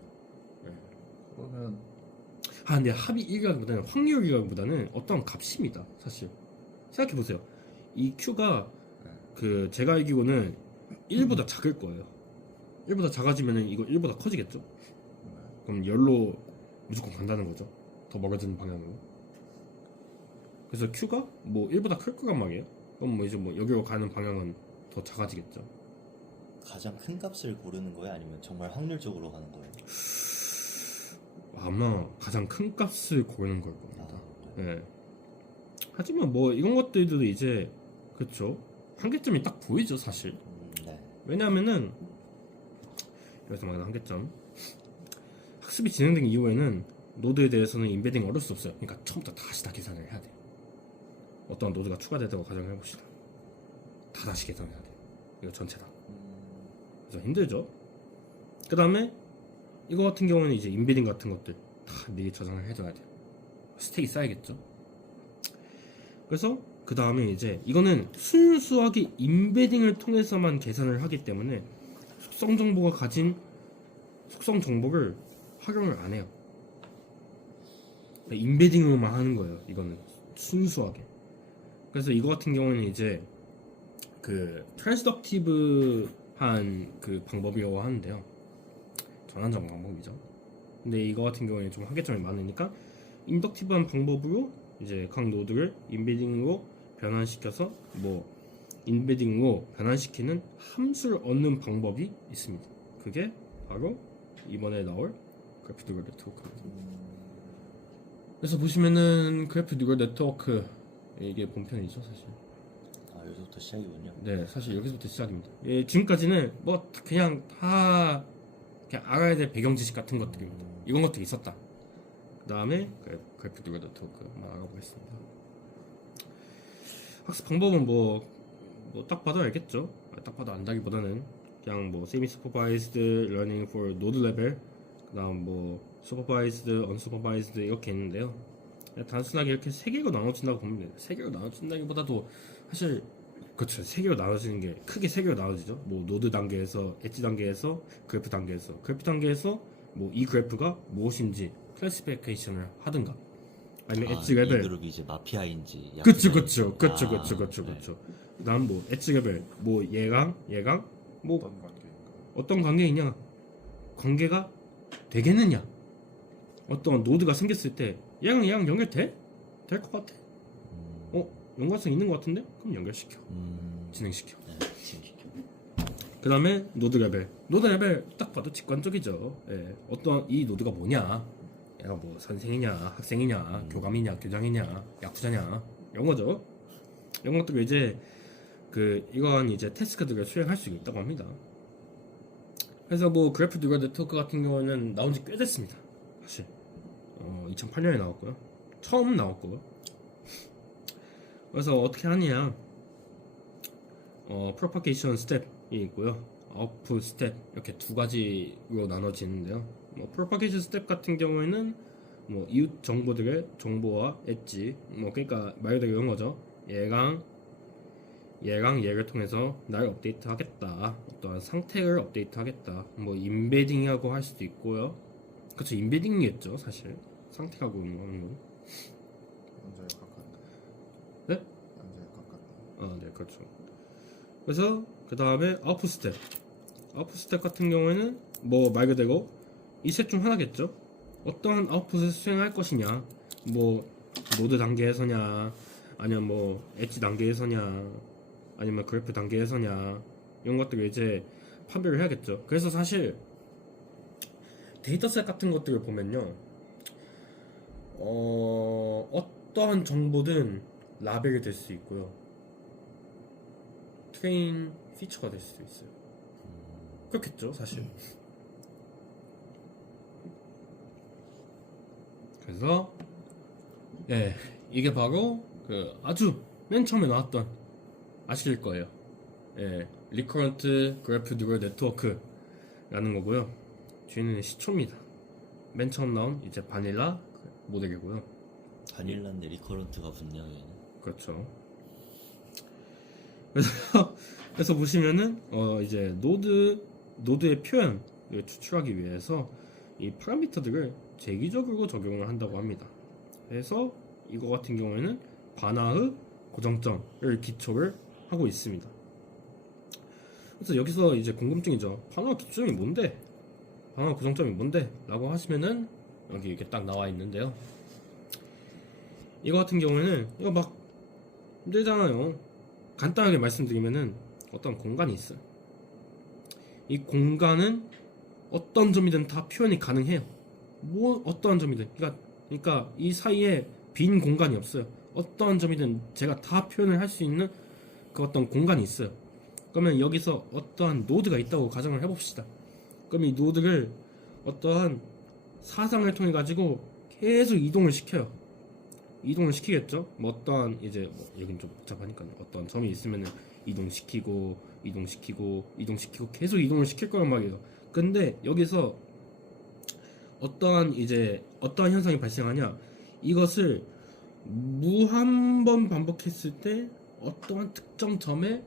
그러면 근데 합이 1이라기보다는 확률이라기보다는 어떤 값입니다. 사실 생각해보세요. 이 Q가 그 제가 알기로는 1보다 작을 거예요. 1보다 작아지면은 이거 1보다 커지겠죠? 그럼 열로 무조건 간다는 거죠. 더 멀어지는 방향으로. 그래서 Q가 뭐 1보다 클 거란 말이에요. 그럼 뭐 이제 뭐 여기로 가는 방향은 더 작아지겠죠. 가장 큰 값을 고르는 거예요? 아니면 정말 확률적으로 가는 거예요? 아마 가장 큰 값을 고르는 걸 겁니다. 예. 하지만 뭐 이런 것들도 이제 그쵸 한계점이 딱 보이죠 사실. 네. 왜냐하면은 여기서 말하는 한계점 학습이 진행된 이후에는 노드에 대해서는 인베딩 어려울 수 없어요. 그러니까 처음부터 다시 다 계산을 해야 돼요. 어떤 노드가 추가되다고 가정을 해봅시다. 다 다시 계산을 해야 돼요. 이거 전체 다. 그래서 힘들죠. 그 다음에 이거 같은 경우는 이제 인베딩 같은 것들 다 미리 저장을 해줘야 돼요. 스택이 쌓이겠죠. 그래서 그 다음에 이제 이거는 순수하게 인베딩을 통해서만 계산을 하기 때문에 속성 정보가 가진 속성 정보를 활용을 안 해요. 인베딩으로만 하는 거예요. 이거는 순수하게. 그래서 이거 같은 경우는 이제 그 트랜스덕티브한 그 방법이라고 하는데요. 전환적 방법이죠. 근데 이거 같은 경우에는 좀 한계점이 많으니까 인덕티브한 방법으로 이제 각 노드를 인베딩으로 변환시켜서 뭐 인베딩으로 변환시키는 함수를 얻는 방법이 있습니다. 그게 바로 이번에 나올 그래프 뉴럴 네트워크입니다. 그래서 보시면은 그래프 뉴럴 네트워크 이게 본편이죠 사실. 여기서부터 시작이군요. 네, 사실 여기서부터 시작입니다. 예, 지금까지는 뭐 그냥 다 그냥 알아야 될 배경 지식 같은 것들입니다. 이런 것들이 있었다. 그 다음에 그래프 뉴럴 네트워크만 알아보겠습니다. 학습 방법은 뭐 딱 봐도 알겠죠. 딱 봐도 안다기보다는 그냥 뭐 semi supervised learning for node level, 그다음 뭐 supervised, unsupervised 이렇게 있는데요. 단순하게 이렇게 세 개로 나눠진다고 보면 돼요. 세 개로 나눠진다기보다도 사실 그렇죠. 세 개로 나눠지는 게 크게 세 개로 나눠지죠. 뭐 노드 단계에서, 엣지 단계에서, 그래프 단계에서 뭐 이 그래프가 무엇인지 클래시피케이션을 하든가, 아니면 엣지 이 레벨. 그룹이 이제 마피아인지 그쵸. 약피아인지. 그다음 뭐 엣지 레벨, 뭐 얘랑 뭐 어떤 관계인가? 어떤 관계이냐, 관계가 되겠느냐, 어떤 노드가 생겼을 때 얘랑 연결돼? 될 것 같아. 연관성 있는 것 같은데? 그럼 연결시켜. 진행시켜. 네, 진행시켜. 그 다음에 노드 레벨 딱 봐도 직관적이죠. 예. 어떤 이 노드가 뭐냐, 얘가 뭐 선생이냐 학생이냐 교감이냐 교장이냐 야쿠자냐 이런 거죠. 이런 것들을 이제 이러한 이제 태스크들을 수행할 수 있다고 합니다. 그래서 뭐 그래프 뉴럴 네트워크 같은 경우는 나온 지 꽤 됐습니다. 사실 2008년에 나왔고요. 처음 나왔고요. 그래서 어떻게 하느냐, 프로파게이션 스텝이 있고요, 아웃풋 스텝, 이렇게 두 가지로 나눠지는데요. 뭐 프로파게이션 스텝 같은 경우에는 뭐 이웃 정보들의 정보와 엣지, 뭐 그러니까 말 그대로 이런 거죠. 얘랑 얘를 통해서 날 업데이트 하겠다, 어떠한 상태를 업데이트 하겠다, 뭐 인베딩이라고 할 수도 있고요. 그쵸, 인베딩이겠죠 사실. 상태라고 하는 건. 남자에 가깝다. 네? 남자에 가깝다. 네, 그렇죠. 그래서 그 다음에 아웃풋 스텝 같은 경우에는 뭐 말 그대로 이 셋 중 하나겠죠. 어떠한 아웃풋을 수행할 것이냐, 뭐 노드 단계에서냐, 아니면 뭐 엣지 단계에서냐, 아니면 그래프 단계에서냐, 이런 것들을 이제 판별을 해야겠죠. 그래서 사실 데이터셋 같은 것들을 보면요, 어떠한 정보든 라벨이 될 수 있고요. 트레인 피처가 될 수도 있어요. 그렇겠죠, 사실. 그래서 예, 이게 바로 그 아주 맨 처음에 나왔던 아실 거예요. 예, 리커런트 그래프 뉴럴 네트워크라는 거고요. 뒤에는 시초입니다. 맨 처음 나온 이제 바닐라 모델이고요. 바닐라인데 리커런트가 붙냐 얘는. 그렇죠. 그래서 보시면은 이제 노드의 표현을 추출하기 위해서 이 파라미터들을 재기적으로 적용을 한다고 합니다. 그래서 이거 같은 경우에는 바나흐 고정점을 기초를 하고 있습니다. 그래서 여기서 이제 궁금증이죠. 바나흐 기초점이 뭔데? 바나흐 고정점이 뭔데? 라고 하시면은 여기 이렇게 딱 나와 있는데요. 이거 같은 경우에는 이거 막 힘들잖아요. 간단하게 말씀드리면은 어떤 공간이 있어요. 이 공간은 어떤 점이든 다 표현이 가능해요. 뭐 어떠한 점이든. 그러니까 이 사이에 빈 공간이 없어요. 어떠한 점이든 제가 다 표현을 할 수 있는 그 어떤 공간이 있어요. 그러면 여기서 어떠한 노드가 있다고 가정을 해봅시다. 그럼 이 노드를 어떠한 사상을 통해 가지고 계속 이동을 시켜요. 이동을 시키겠죠. 뭐 어떠한 이제 뭐 여긴 좀 복잡하니까 어떠한 점이 있으면은 이동시키고 계속 이동을 시킬 거란 말이에요. 근데 여기서 어떠한 현상이 발생하냐, 이것을 무한 번 반복했을 때 어떠한 특정 점에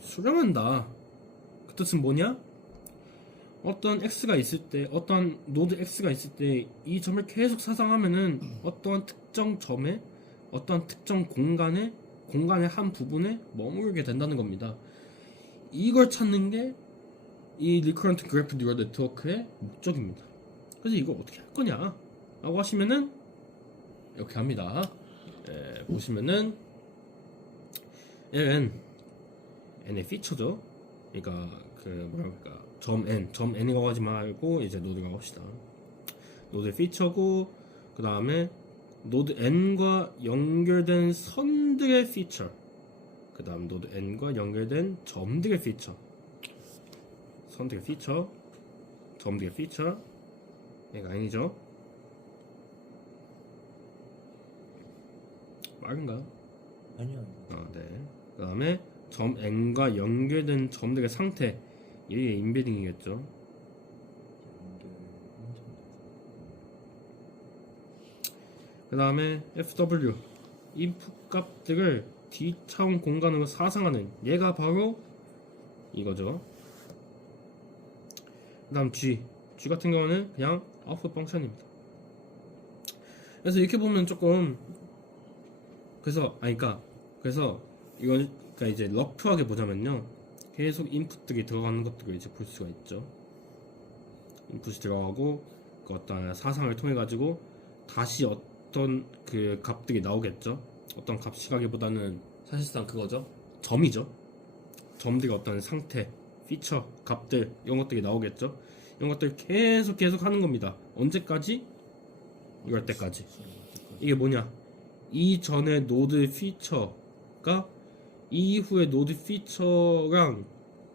수렴한다. 그 뜻은 뭐냐? 어떤 x가 있을 때, 어떤 노드 x가 있을 때 이 점을 계속 사상하면은 어떠한 특정 점에, 어떠한 특정 공간의 한 부분에 머무르게 된다는 겁니다. 이걸 찾는 게 이 리커런트 그래프 뉴럴 네트워크의 목적입니다. 그래서 이걸 어떻게 할 거냐 라고 하시면은 이렇게 합니다. 보시면은 n의 피처죠. 그러니까 점 n이라고 하지 말고 이제 노드라고 합시다. 노드 피처고, 그 다음에 노드 n과 연결된 선들의 피처, 그 다음 노드 n과 연결된 점들의 피처, 선들의 피처, 점들의 피처. 얘가 아니죠? 빠른가요? 아니요. 네. 그 다음에 점 n과 연결된 점들의 상태, 이게 인베딩이겠죠. 그 다음에 fw, 인풋 값들을 D차원 공간으로 사상하는 얘가 바로 이거죠. 그 다음 G 같은 경우는 그냥 아웃풋 펑션입니다. 그래서 이렇게 보면 조금 그래서 이건 그러니까 이제 러프하게 보자면요, 계속 인풋들이 들어가는 것들을 이제 볼 수가 있죠. 인풋이 들어가고 그 어떤 사상을 통해 가지고 다시 어떤 그 값들이 나오겠죠. 어떤 값이라기보다는 사실상 그거죠. 점이죠. 점들이 어떤 상태, 피처, 값들 이런 것들이 나오겠죠. 이런 것들 계속 하는 겁니다. 언제까지? 이럴 때까지. 이게 뭐냐? 이전의 노드 피처가 이후의 노드 피처랑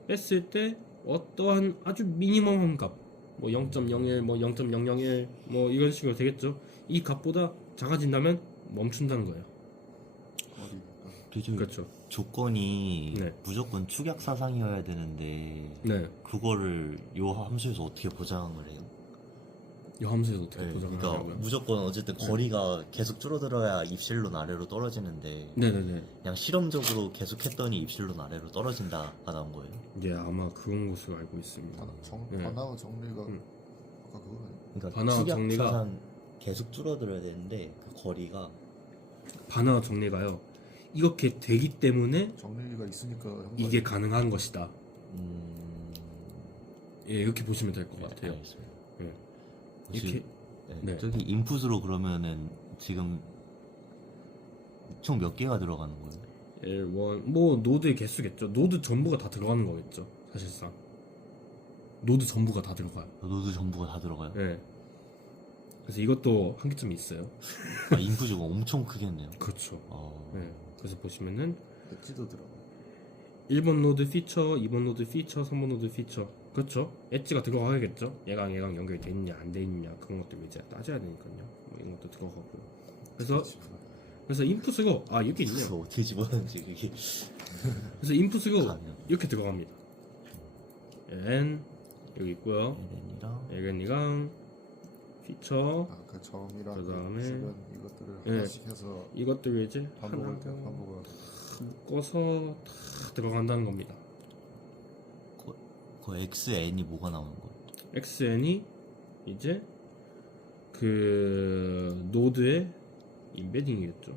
뺐을 때 어떠한 아주 미니멈한 값, 뭐 0.01, 뭐 0.001, 뭐 이런 식으로 되겠죠. 이 값보다 작아진다면 멈춘다는 거예요. 그렇죠. 조건이 네. 무조건 축약 사상이어야 되는데 네. 그거를 요 함수에서 어떻게 보장을 해요? 이 함수에서 어떻게 네, 보장을 그러니까 하냐고요? 무조건 어쨌든 거리가 계속 줄어들어야 입실론 아래로 떨어지는데 네네네. 그냥 실험적으로 계속 했더니 입실론 아래로 떨어진다가 나온 거예요. 예, 아마 그런 것으로 알고 있습니다. 네. 바나나 정리가 아까 그거 아니야? 그러니까 바나나 축약 정리가- 사상 계속 줄어들어야 되는데 그 거리가 바나나 정리가요, 이렇게 되기 때문에 정리가 있으니까 한 이게 가능한 것이다. 음... 예, 이렇게 보시면 될 것 네, 같아요. 알겠습니다. 네. 혹시- 이렇게 네, 네. 저기 인풋으로 그러면은 지금 총 몇 개가 들어가는 거예요? L1 뭐 노드의 개수겠죠. 노드 전부가 다 들어가는 거겠죠. 사실상 노드 전부가 다 들어가요. 노드 전부가 다 들어가요? 예. 그래서 이것도 한계점이 있어요. 아, 인풋이 엄청 크겠네요. 그렇죠. 어. 네. 그래서 보시면은 엣지도 들어가. 1번 노드 피처, 2번 노드 피처, 3번 노드 피처. 그렇죠. 엣지가 들어가야겠죠. 얘랑 연결이 돼 있냐 안 돼 있냐 그런 것들 이제 따져야 되니까요. 뭐 이런 것도 들어가고. 그래서 인풋으로 여기 있네요. 그래서 어떻게 집어넣는지 그게 그래서 인풋으로 감이 이렇게 들어갑니다. n 여기 있고요. LN이랑 LN이랑 피처 아까 처음이랑 그다음에 식은 이것들을 예. 하나씩 해서 이것들을 이제 반복할 때 하나 반복을 묶어서 다 들어간다는 겁니다. 그 XN이 뭐가 나오는 거예요? XN이 이제 그 노드의 인베딩이겠죠.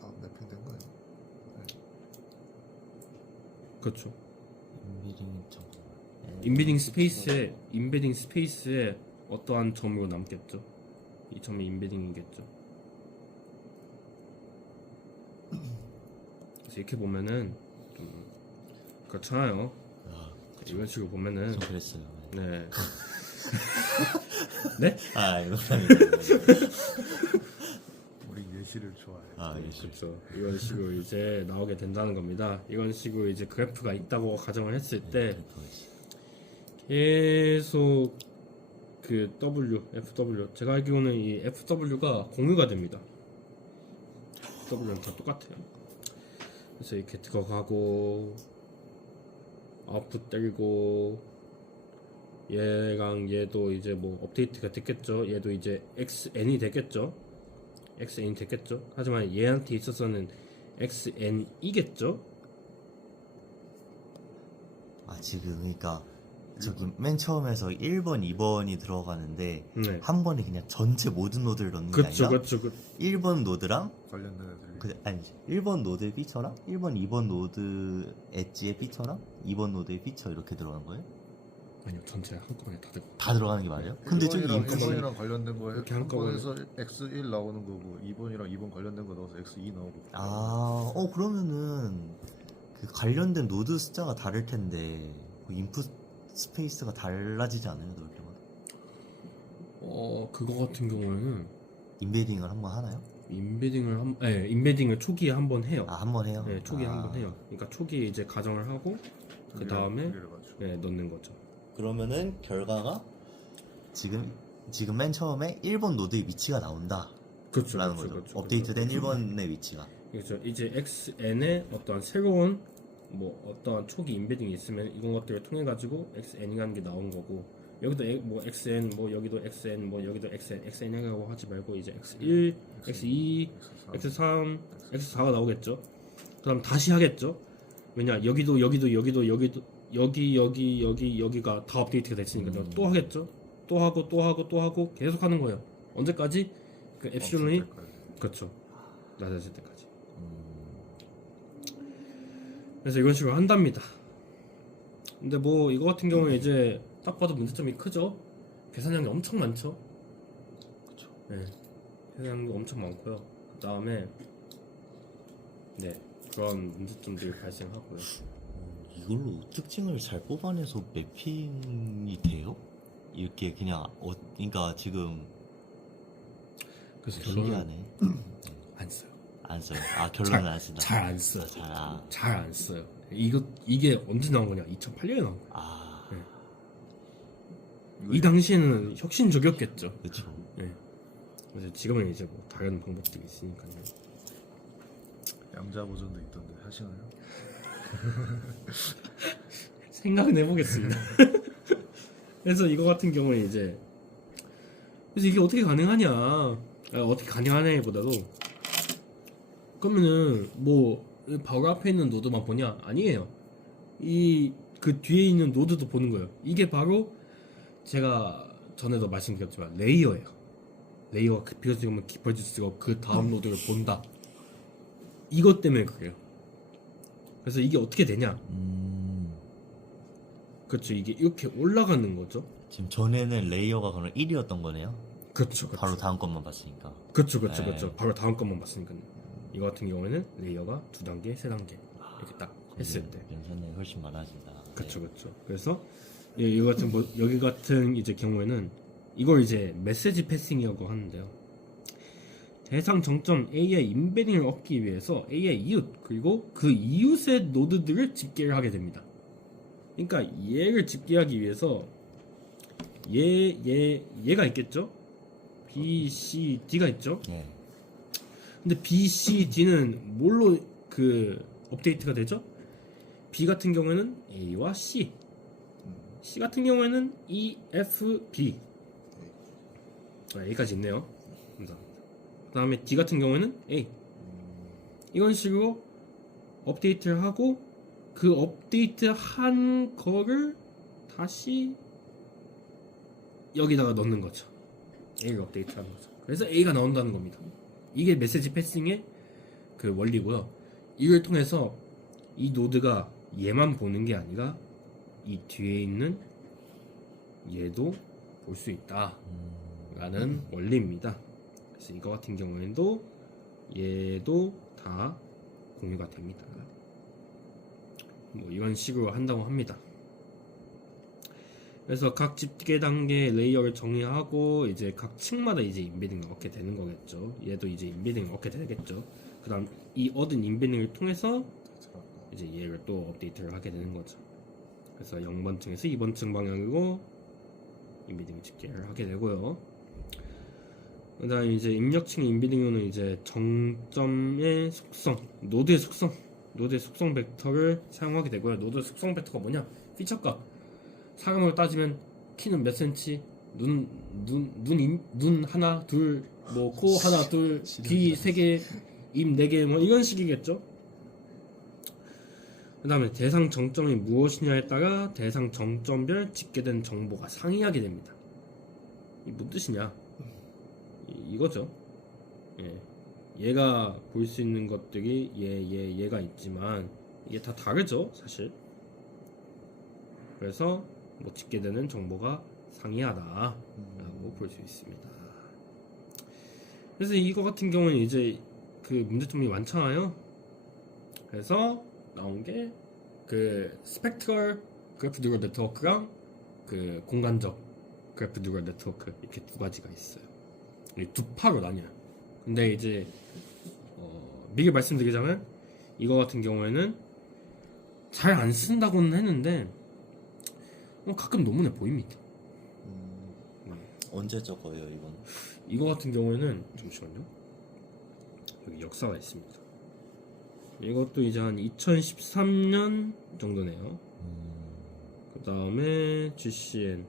다 매핑된 거예요. 그렇죠. 인비딩 점 인베딩 스페이스에 어떠한 점으로 남겠죠. 이 점이 인베딩이겠죠. 그래서 이렇게 보면은 좀 그렇잖아요. 이런 식으로 보면은 좀 그랬어요. 네. 네? 아 이거 우리 예시를 좋아해. 아 예시. 그렇죠. 이런 식으로 이제 나오게 된다는 겁니다. 이런 식으로 이제 그래프가 있다고 가정을 했을 때 계속 그 FW 제가 알기로는 이 FW가 공유가 됩니다. FW는 다 똑같아요. 그래서 이렇게 들어가고 아웃풋 때리고 얘랑 얘도 이제 뭐 업데이트가 됐겠죠. 얘도 이제 XN이 됐겠죠. 하지만 얘한테 있어서는 XN이겠죠. 아 지금 그러니까 저기 맨 처음에서 1번, 2번이 들어가는데 네. 한 번에 그냥 전체 모든 노드를 넣는 게 그쵸 아니라 그쵸 1번 노드랑 관련된 애들이 아니 1번 노드의 피처랑 1번, 2번 노드 엣지의 피처랑 2번 노드의 피처 이렇게 들어가는 거예요? 아니요 전체 한꺼번에 다 되고 다 들어가는 게 맞아요? 근데 저기 1번이랑 인풋이 1번이랑 관련된 거에 이렇게 한 한꺼번에. 번에서 X1 나오는 거고 2번이랑 2번 관련된 거 넣어서 X2 나오고 그러면은 그 관련된 노드 숫자가 다를 텐데 그 인풋 스페이스가 달라지지 않아요? 넣을 때마다? 그거 같은 경우에는 인베딩을 한번 하나요? 인베딩을 초기에 한번 해요. 아, 한 번 해요? 네, 초기에 한번 해요. 그러니까 초기에 이제 가정을 하고 그 다음에 넣는 거죠. 그러면은 결과가 지금 맨 처음에 1번 노드의 위치가 나온다 그렇죠. 라는 거죠. 업데이트된 1번의 위치가. 그렇죠. 이제 XN에 어떠한 새로운 뭐 어떠한 초기 인베딩이 있으면 이런 것들을 통해 가지고 XN이라는 게 나온 거고 여기도 뭐 XN 뭐 여기도 XN 뭐 여기도 XN이라고 하지 말고 이제 X1, X2, X3, X4가 나오겠죠. 그다음 다시 하겠죠. 왜냐 여기도 여기가 다 업데이트가 됐으니까 또 하겠죠. 또 하고 계속 하는 거예요. 언제까지? 그 엡실론이 그렇죠. 낮아질 때까지. 그래서 이런 식으로 한답니다. 근데 뭐 이거 같은 경우에 이제 딱 봐도 문제점이 크죠. 계산량이 엄청 많죠. 그쵸. 네, 계산량이 엄청 많고요. 그 다음에 네 그런 문제점들이 발생하고요. 이걸로 특징을 잘 뽑아내서 매핑이 돼요? 이렇게 그냥 그러니까 지금 그래서 결론은 신기하네. 안 써요. 안 써요. 아 결론은 안 쓴다. 잘 안 써요. 아, 잘 안 써요. 이게 언제 나온 거냐? 2008년에 나온 거예요. 아, 이 당시에는 혁신적이었겠죠. 그렇죠. 네. 그래서 지금은 이제 뭐 다른 방법들이 있으니까요. 양자 버전도 있던데 하시나요? 생각은 해보겠습니다. 그래서 이거 같은 경우에 이제 그래서 이게 어떻게 가능하냐? 어떻게 가능하냐보다도 그러면은 뭐 바로 앞에 있는 노드만 보냐? 아니에요. 이 그 뒤에 있는 노드도 보는 거예요. 이게 바로 제가 전에도 말씀드렸지만 레이어예요. 레이어가 깊어지면 깊어질수록 그 다음 노드를 본다. 이것 때문에 그래요. 그래서 이게 어떻게 되냐? 그렇죠. 이게 이렇게 올라가는 거죠. 지금 전에는 레이어가 그럼 1이었던 거네요. 그렇죠. 바로 다음 것만 봤으니까. 그렇죠. 네. 바로 다음 것만 봤으니까요. 이거 같은 경우에는 레이어가 2단계, 3단계 이렇게 딱 했을 때. 연산량이 훨씬 많아진다. 그렇죠. 그래서 여기 같은 이제 경우에는 이걸 이제 메시지 패싱이라고 하는데요. 대상 정점 A의 인베딩을 얻기 위해서 A의 이웃 그리고 그 이웃의 노드들을 집계를 하게 됩니다. 그러니까 얘를 집계하기 위해서 얘가 있겠죠? B, C, D가 있죠? 예. 근데 B, C, D는 뭘로 그 업데이트가 되죠? B 같은 경우에는 A와 C, C 같은 경우에는 E, F, B. 여기까지 있네요. 감사합니다. 그 다음에 D 같은 경우에는 A. 이런 식으로 업데이트를 하고 그 업데이트 한 거를 다시 여기다가 넣는 거죠. A를 업데이트 하는 거죠. 그래서 A가 나온다는 겁니다. 이게 메시지 패싱의 그 원리고요. 이걸 통해서 이 노드가 얘만 보는 게 아니라 이 뒤에 있는 얘도 볼 수 있다 라는 원리입니다. 그래서 이거 같은 경우에도 얘도 다 공유가 됩니다. 뭐 이런 식으로 한다고 합니다. 그래서 각 집계 단계 레이어를 정의하고 이제 각 층마다 이제 인베딩을 얻게 되는 거겠죠. 얘도 이제 인베딩을 얻게 되겠죠. 그 다음 이 얻은 인베딩을 통해서 이제 얘를 또 업데이트를 하게 되는 거죠. 그래서 0번 층에서 2번 층 방향으로 인베딩 집계를 하게 되고요. 그 다음에 이제 입력층 인베딩은 이제 정점의 속성, 노드의 속성 벡터를 사용하게 되고요. 노드 속성 벡터가 뭐냐? 피처값. 사람으로 따지면 키는 몇 센치, 눈 하나, 둘, 뭐 코 하나, 둘, 귀 세 개, 입 네 개, 뭐 이런 식이겠죠. 그 다음에 대상 정점이 무엇이냐에 따라 대상 정점별 집계된 정보가 상이하게 됩니다. 이 뭔 뜻이냐? 이거죠. 예. 얘가 볼 수 있는 것들이 얘가 있지만 이게 다 다르죠, 사실. 그래서 뭐 집계되는 정보가 상이하다라고 볼 수 있습니다. 그래서 이거 같은 경우는 이제 그 문제점이 많잖아요. 그래서 나온 게 그 스펙트럴 그래프 뉴럴 네트워크랑 그 공간적 그래프 뉴럴 네트워크 이렇게 두 가지가 있어요. 이 두 파로 나뉘어요. 근데 이제 미리 말씀드리자면 이거 같은 경우에는 잘 안 쓴다고는 했는데 가끔 논문에 보입니다. 언제 적어요 이건? 이거 같은 경우에는 잠시만요. 여기 역사가 있습니다. 이것도 이제 한 2013년 정도네요. 그 다음에 GCN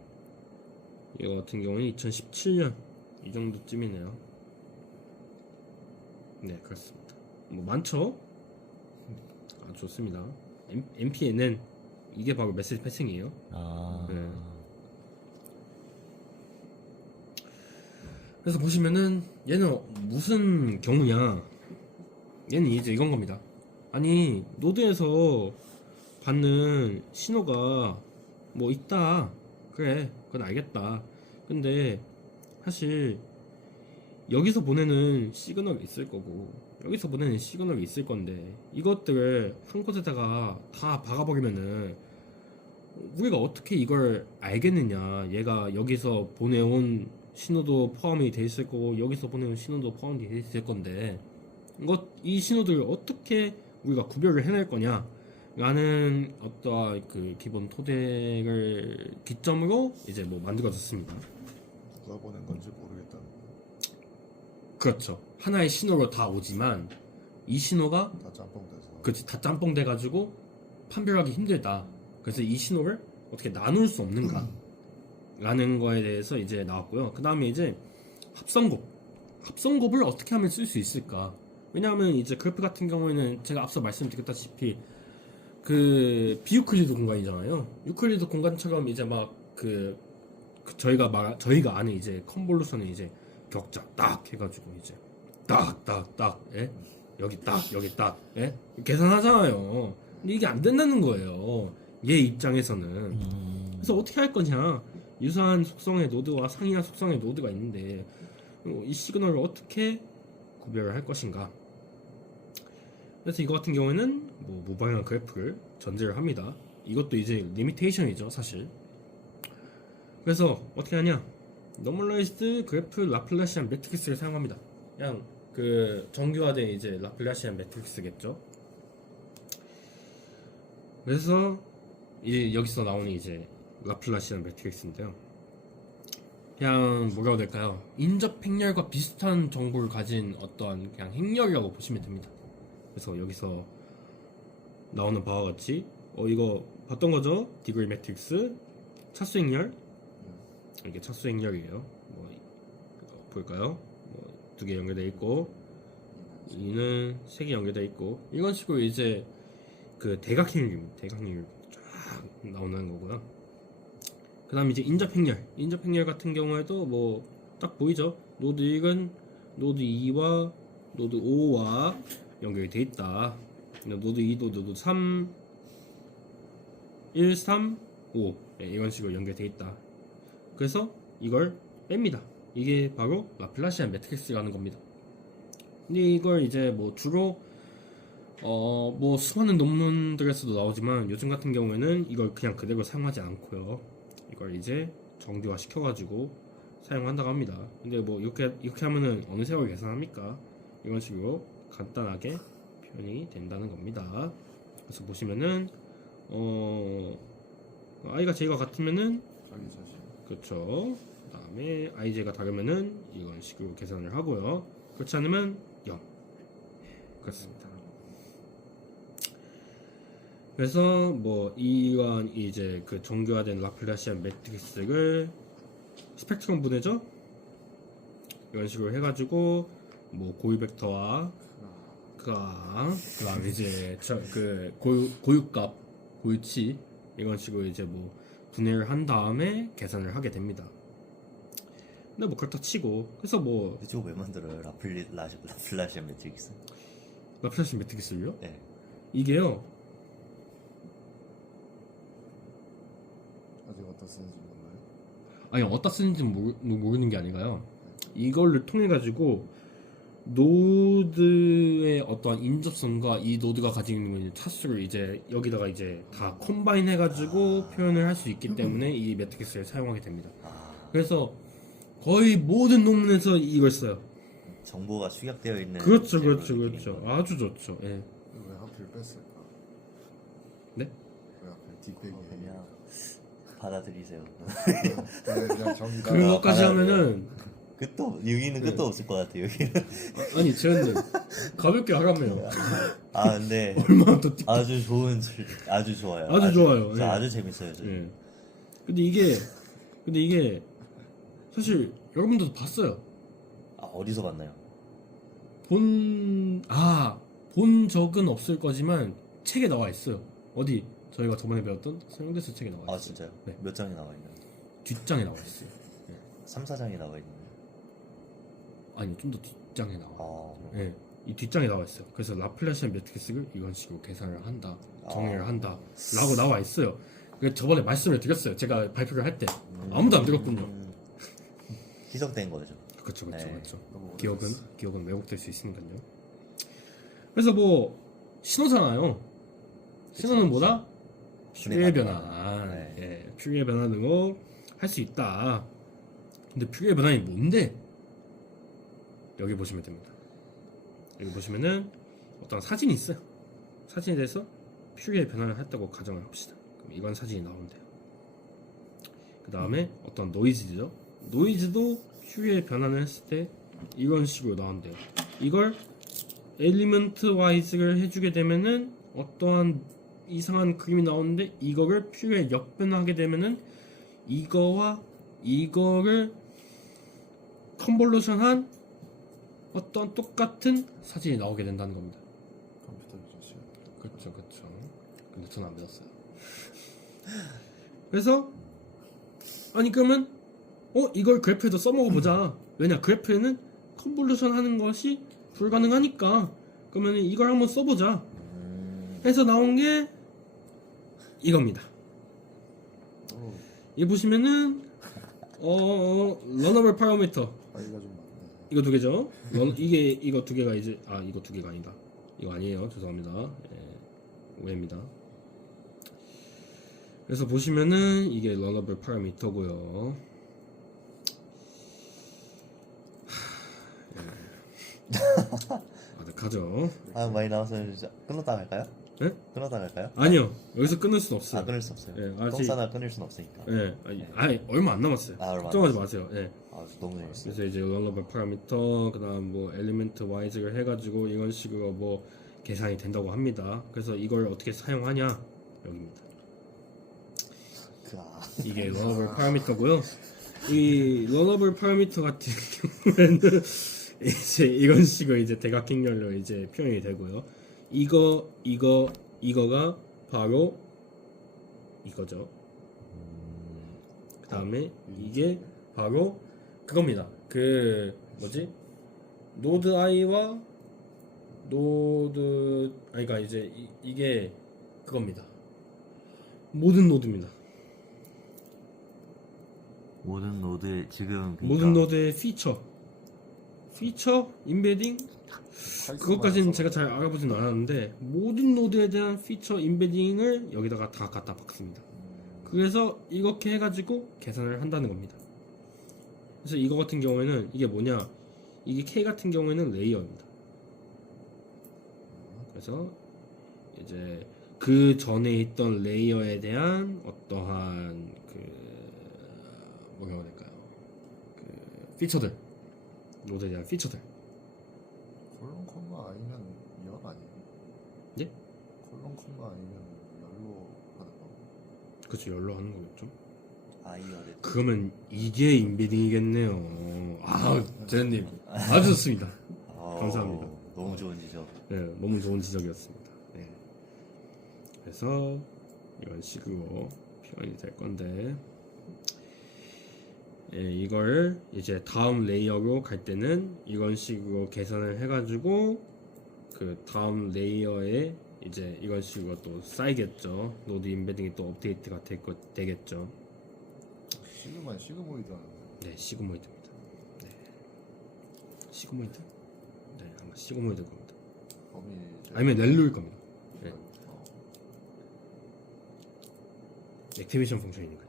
이거 같은 경우는 2017년 이 정도쯤이네요. 네, 그렇습니다. 뭐 많죠? 아주 좋습니다. MPN은 이게 바로 메시지 패싱이에요. 네. 그래서 보시면은 얘는 무슨 경우냐? 얘는 이제 이건 겁니다. 아니 노드에서 받는 신호가 뭐 있다. 그래, 그건 알겠다. 근데 사실 여기서 보내는 시그널이 있을 거고 여기서 보내는 시그널이 있을 건데 이것들을 한 곳에다가 다 박아버리면은 우리가 어떻게 이걸 알겠느냐. 얘가 여기서 보내온 신호도 포함이 돼 있을 거고 여기서 보내온 신호도 포함이 돼 있을 건데 이 신호들을 어떻게 우리가 구별을 해낼 거냐 라는 어떠한 그 기본 토대를 기점으로 이제 뭐 만들어졌습니다. 누가 보낸 건지 모르겠다는 거. 그렇죠. 하나의 신호로 다 오지만 이 신호가 다 짬뽕돼서. 그렇지, 다 짬뽕 돼가지고 판별하기 힘들다. 그래서 이 신호를 어떻게 나눌 수 없는가 라는 거에 대해서 이제 나왔고요. 그 다음에 이제 합성곱을 어떻게 하면 쓸 수 있을까. 왜냐하면 이제 그래프 같은 경우에는 제가 앞서 말씀드렸다시피 그 비유클리드 공간이잖아요. 유클리드 공간처럼 이제 막 저희가 아는 이제 컨볼루션은 이제 격자 딱 해가지고 이제 딱 예? 여기 딱 예? 계산하잖아요. 근데 이게 안 된다는 거예요. 얘 입장에서는. 그래서 어떻게 할 거냐? 유사한 속성의 노드와 상이한 속성의 노드가 있는데 이 시그널을 어떻게 구별을 할 것인가? 그래서 이거 같은 경우에는 뭐 무방향 그래프를 전제를 합니다. 이것도 이제 리미테이션이죠, 사실. 그래서 어떻게 하냐? 노멀라이즈드 그래프 라플라시안 매트릭스를 사용합니다. 그냥 그 정교화된 이제 라플라시안 매트릭스겠죠. 그래서 이제 여기서 나오는 이제 라플라시안 매트릭스인데요. 그냥 뭐라고 해야 될까요? 인접 행렬과 비슷한 정보를 가진 어떠한 그냥 행렬이라고 보시면 됩니다. 그래서 여기서 나오는 바와 같이 이거 봤던 거죠? 디그리 매트릭스 차수 행렬, 이게 차수 행렬이에요. 뭐 볼까요? 뭐 2개 연결돼 있고, 이는 3개 연결돼 있고, 이런 식으로 이제 그 대각행렬입니다. 대각행렬 쫙 나오는 거고요. 그 다음 이제 인접행렬. 인접행렬 같은 경우에도 뭐 딱 보이죠? 노드 1은 노드 2와 노드 5와 연결이 돼 있다. 노드 2도 노드 3, 1, 3, 5 이런 식으로 연결돼 있다. 그래서 이걸 뺍니다. 이게 바로 라플라시안 매트릭스라는 겁니다. 근데 이걸 이제 뭐 주로 뭐 수많은 논문들에서도 나오지만 요즘 같은 경우에는 이걸 그냥 그대로 사용하지 않고요. 이걸 이제 정교화 시켜가지고 사용한다고 합니다. 근데 뭐 이렇게 하면은 어느 세월 계산합니까? 이런 식으로 간단하게 표현이 된다는 겁니다. 그래서 보시면은 i가 j가 같으면은 자기 자신. 그렇죠. 그 다음에 ij가 다르면은 이런 식으로 계산을 하고요. 그렇지 않으면 0. 그렇습니다. 그래서 뭐 이러한 이제 그 정교화된 라플라시안 매트릭스를 스펙트럼 분해죠? 이런 식으로 해가지고 뭐 고유 벡터와 그다음 이제 그 고유값, 고유치 이런 식으로 이제 뭐 분해를 한 다음에 계산을 하게 됩니다. 근데 뭐 그렇다 치고 그래서 뭐 근데 저거 왜 만들어요? 라플라시안 매트릭스? 라플라시안 매트릭스를요? 네. 이게요. 아직 어디다 쓰는지 몰라요? 아니 어디다 쓰는지 모르는 게 아니라요. 이걸를 통해 가지고 노드의 어떠한 인접성과 이 노드가 가지고 있는 차수를 이제 여기다가 이제 다 컴바인 해가지고 표현을 할 수 있기 때문에 이 매트릭스를 사용하게 됩니다. 그래서 거의 모든 논문에서 이걸 써요. 정보가 축약되어 있는. 그렇죠, 재료를 그렇죠, 느끼는 그렇죠. 거. 아주 좋죠. 예. 왜 하필 뺐을까? 네? 왜 하필 뒷배기? 그냥 받아들이세요. 그냥 정의가. 그거까지 아, 하면은 끝도 여기는 네. 끝도 없을 것 같아요. 여기는. 아니 재현님 가볍게 하라며요. 아 근데 얼마나 더 띠... 아주 좋은 아주 좋아요. 아주 좋아요. 저 예. 아주 재밌어요. 저. 예. 근데 이게 사실 여러분들도 봤어요. 아 어디서 봤나요? 본 적은 없을 거지만 책에 나와 있어요. 어디 저희가 저번에 배웠던 서영대서 책에 나와 있어요. 아 진짜요? 네. 몇 장이 나와 있나요? 뒷장에 나와 있어요. 3, 4장이 나와 있나요? 아니 좀 더 뒷장에 나와. 아. 예. 이 뒷장에 나와 있어요. 그래서 라플라시안 매트릭스를 이런 식으로 계산을 한다, 정리를 한다 라고 나와 있어요. 그래서 저번에 말씀을 드렸어요. 제가 발표를 할 때 아무도 안 들었군요. 희석된 거죠. 그렇죠, 그렇죠, 네. 그렇죠. 너무 기억은 왜곡될 수 있으니까요. 그래서 뭐 신호잖아요. 신호는 뭐다? 퓨리의 변환. 네. 예, 퓨리의 변환으로 할 수 있다. 근데 퓨리의 변환이 뭔데? 여기 보시면 됩니다. 여기 보시면은 어떤 사진이 있어요. 사진에 대해서 퓨리의 변환을 했다고 가정을 합시다. 그럼 이건 사진이 나온대요. 그 다음에 어떤 노이즈죠. 노이즈도 퓨리의 변환을 했을 때 이런 식으로 나온대요. 이걸 엘리먼트 와이즈를 해주게 되면은 어떠한 이상한 그림이 나오는데 이거를 퓨리에 역변하게 되면은 이거와 이거를 컨볼루션한 어떤 똑같은 사진이 나오게 된다는 겁니다. 컴퓨터 유저씨. 그렇죠, 그렇죠. 근데 저는 안 배웠어요. 그래서 아니 그러면 이걸 그래프에도 써먹어 보자. 왜냐 그래프에는 컨볼루션 하는 것이 불가능하니까 그러면 이걸 한번 써보자. 해서 나온 게 이겁니다. 이 보시면은 러너블 파라미터 파이가 좀 많네. 이거 두 개죠. 이거 두 개가 이제 이거 두 개가 아니다. 이거 아니에요. 죄송합니다. 예, 오해입니다. 그래서 보시면은 이게 러너블 파라미터고요. 아득하죠. 아 많이 나와서 진짜 끊었다 갈까요? 네? 끊었다 갈까요? 아니요, 여기서 끊을 순 없어요. 아 끊을 수 없어요. 예, 아직- 똥싸나 끊을 순 없으니까. 예, 아니 얼마 안 남았어요. 아, 얼마 안 걱정하지 마세요. 예. 아 너무 재밌어요. 그래서 이제 럴러블 파라미터, 그다음 뭐 엘리멘트 와이즈를 해가지고 이런 식으로 뭐 계산이 된다고 합니다. 그래서 이걸 어떻게 사용하냐 여기입니다. 이게 럴러블 파라미터고요. 이 럴러블 파라미터 같은 경우에는 이제 이런 식으로 이제 대각행렬로 이제 표현이 되고요. 이거가 바로 이거죠. 그다음에 이게 바로 그겁니다. 그 뭐지? 노드 i와 노드 그러니까 이제 이게 그겁니다. 모든 노드입니다. 모든 노드 지금 그러니까 모든 노드의 피처 인베딩 그것까지는 제가 잘 알아보진 않았는데 모든 노드에 대한 피처 인베딩을 여기다가 다 갖다 박습니다. 그래서 이렇게 해가지고 계산을 한다는 겁니다. 그래서 이거 같은 경우에는 이게 뭐냐? 이게 K 같은 경우에는 레이어입니다. 그래서 이제 그 전에 있던 레이어에 대한 어떠한 그 뭐라고 해야 될까요? 그 피처들 노드에 대한 피처들. 콜론 콤마 아니면 열 아니에요? 예? 콜론 콤마 아니면 열로 하는 거. 그렇죠, 열로 하는 거겠죠. 아이어를 그러면 이게 인베딩이겠네요. 아, 제님 아주 좋습니다. 감사합니다. 너무 좋은 지적. 네, 너무 좋은 지적이었습니다. 네. 그래서 이런 식으로 표현이 될 건데, 예, 이걸 이제 다음 레이어로 갈 때는 이런 식으로 계산을 해가지고 그 다음 레이어에 이제 이런 식으로 또 쌓이겠죠. 노드 인베딩이 또 업데이트가 되겠죠. 시그모이드 하는 거. 네, 시그모이드입니다. 네, 시그모이드. 네, 아마 시그모이드일 겁니다. 범위 이제 아니면 렐루일 겁니다. 네. 어, 액티베이션 펑션이니까요.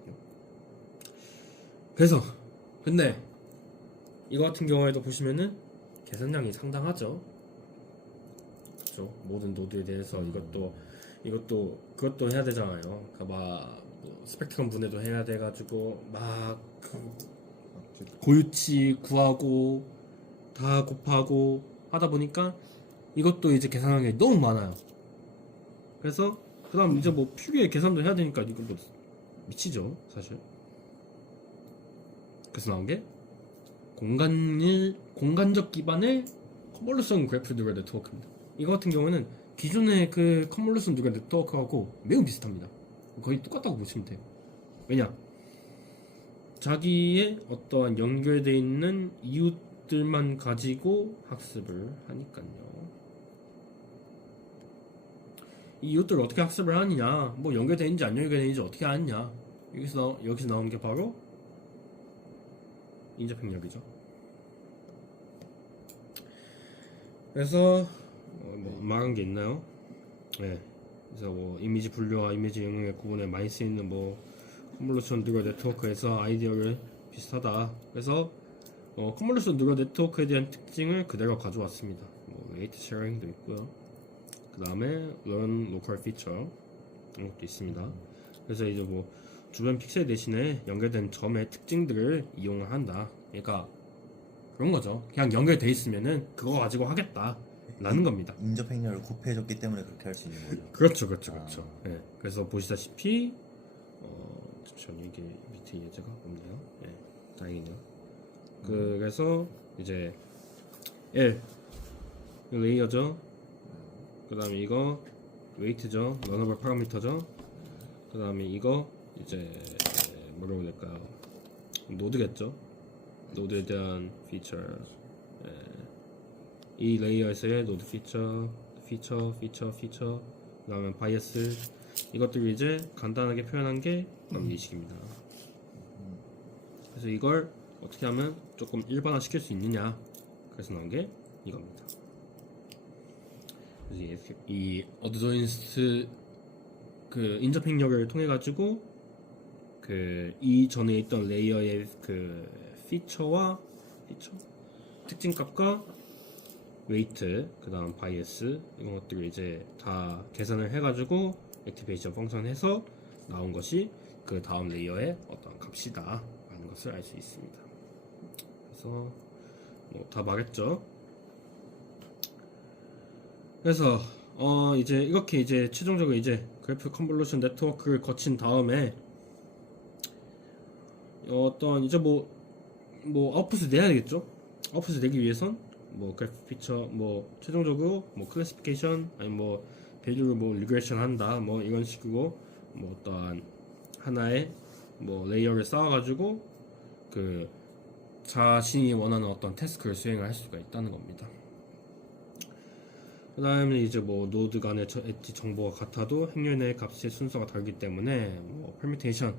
그래서 근데 이거 같은 경우에도 보시면은 계산량이 상당하죠. 그렇죠. 모든 노드에 대해서 그것도 해야 되잖아요. 그러니까 막뭐 스펙트럼 분해도 해야 돼가지고 막그 고유치 구하고 다 곱하고 하다 보니까 이것도 이제 계산하는 게 너무 많아요. 그래서 그다음 이제 뭐 퓨리의 계산도 해야 되니까 이거 뭐 미치죠 사실. 그래서 나온 게 공간적 기반의 컨볼루션 그래프 뉴럴 네트워크입니다. 이거 같은 경우는 기존의 그 컨볼루션 뉴럴 네트워크하고 매우 비슷합니다. 거의 똑같다고 보시면 돼요. 왜냐? 자기의 어떠한 연결되어 있는 이웃들만 가지고 학습을 하니까요. 이 이웃들을 어떻게 학습을 하느냐, 뭐 연결되는지 안 연결되는지 어떻게 아느냐, 여기서 나오는 게 바로 인접행력이죠. 그래서 뭐 말한 게 있나요? 네. 그래서 뭐 이미지 분류와 이미지 영역의 구분에 많이 쓰이는 뭐 컨볼루션 뉴럴 네트워크에서 아이디어를 비슷하다. 그래서 컨볼루션 뉴럴 네트워크에 대한 특징을 그대로 가져왔습니다. 뭐 웨이트 쉐어링도 있고요. 그 다음에 learn local feature 이런 것도 있습니다. 그래서 이제 뭐 주변 픽셀 대신에 연결된 점의 특징들을 이용을 한다. 그러니까 그런 거죠. 그냥 연결돼 있으면은 그거 가지고 하겠다라는 겁니다. 인접 행렬을 곱해줬기 때문에 그렇게 할 수 있는 거죠. 그렇죠. 예. 그래서 보시다시피 잠시만요, 이게 밑에 예제가 없네요. 예, 다행이네요. 그래서 이제 L 이 레이어죠. 그 다음에 이거 웨이트죠, 러너블 파라미터죠. 그 다음에 이거 이제 뭐라고 해야 될까요? 노드겠죠. 노드에 대한 피처. 예. 이 레이어에서의 노드 피처. 그 다음에 바이어스. 이것들을 이제 간단하게 표현한 게 바로 이 식입니다. 그래서 이걸 어떻게 하면 조금 일반화 시킬 수 있느냐, 그래서 나온 게 이겁니다. 그래서 이 어드조인스 그 인접행력을 통해 가지고 그 이전에 있던 레이어의 그 피처 특징값과 웨이트, 그다음 바이어스 이런 것들을 이제 다 계산을 해가지고 액티베이션 펑션 해서 나온 것이 그 다음 레이어의 어떤 값이다라는 것을 알 수 있습니다. 그래서 뭐 다 말했죠. 그래서 이제 이렇게 이제 최종적으로 이제 그래프 컨볼루션 네트워크를 거친 다음에 어떤 이제 뭐 아웃풋을 내야 되겠죠. 아웃풋을 내기 위해선 뭐 그래프 피처 뭐 최종적으로 뭐 클래시피케이션 아니 뭐 밸류를 뭐 리그레션 한다 뭐 이런 식으로 뭐 어떠한 하나의 뭐 레이어를 쌓아가지고 그 자신이 원하는 어떤 태스크를 수행을 할 수가 있다는 겁니다. 그 다음에 이제 뭐 노드 간의 엣지 정보가 같아도 행렬 내의 값의 순서가 다르기 때문에 뭐 퍼뮤테이션에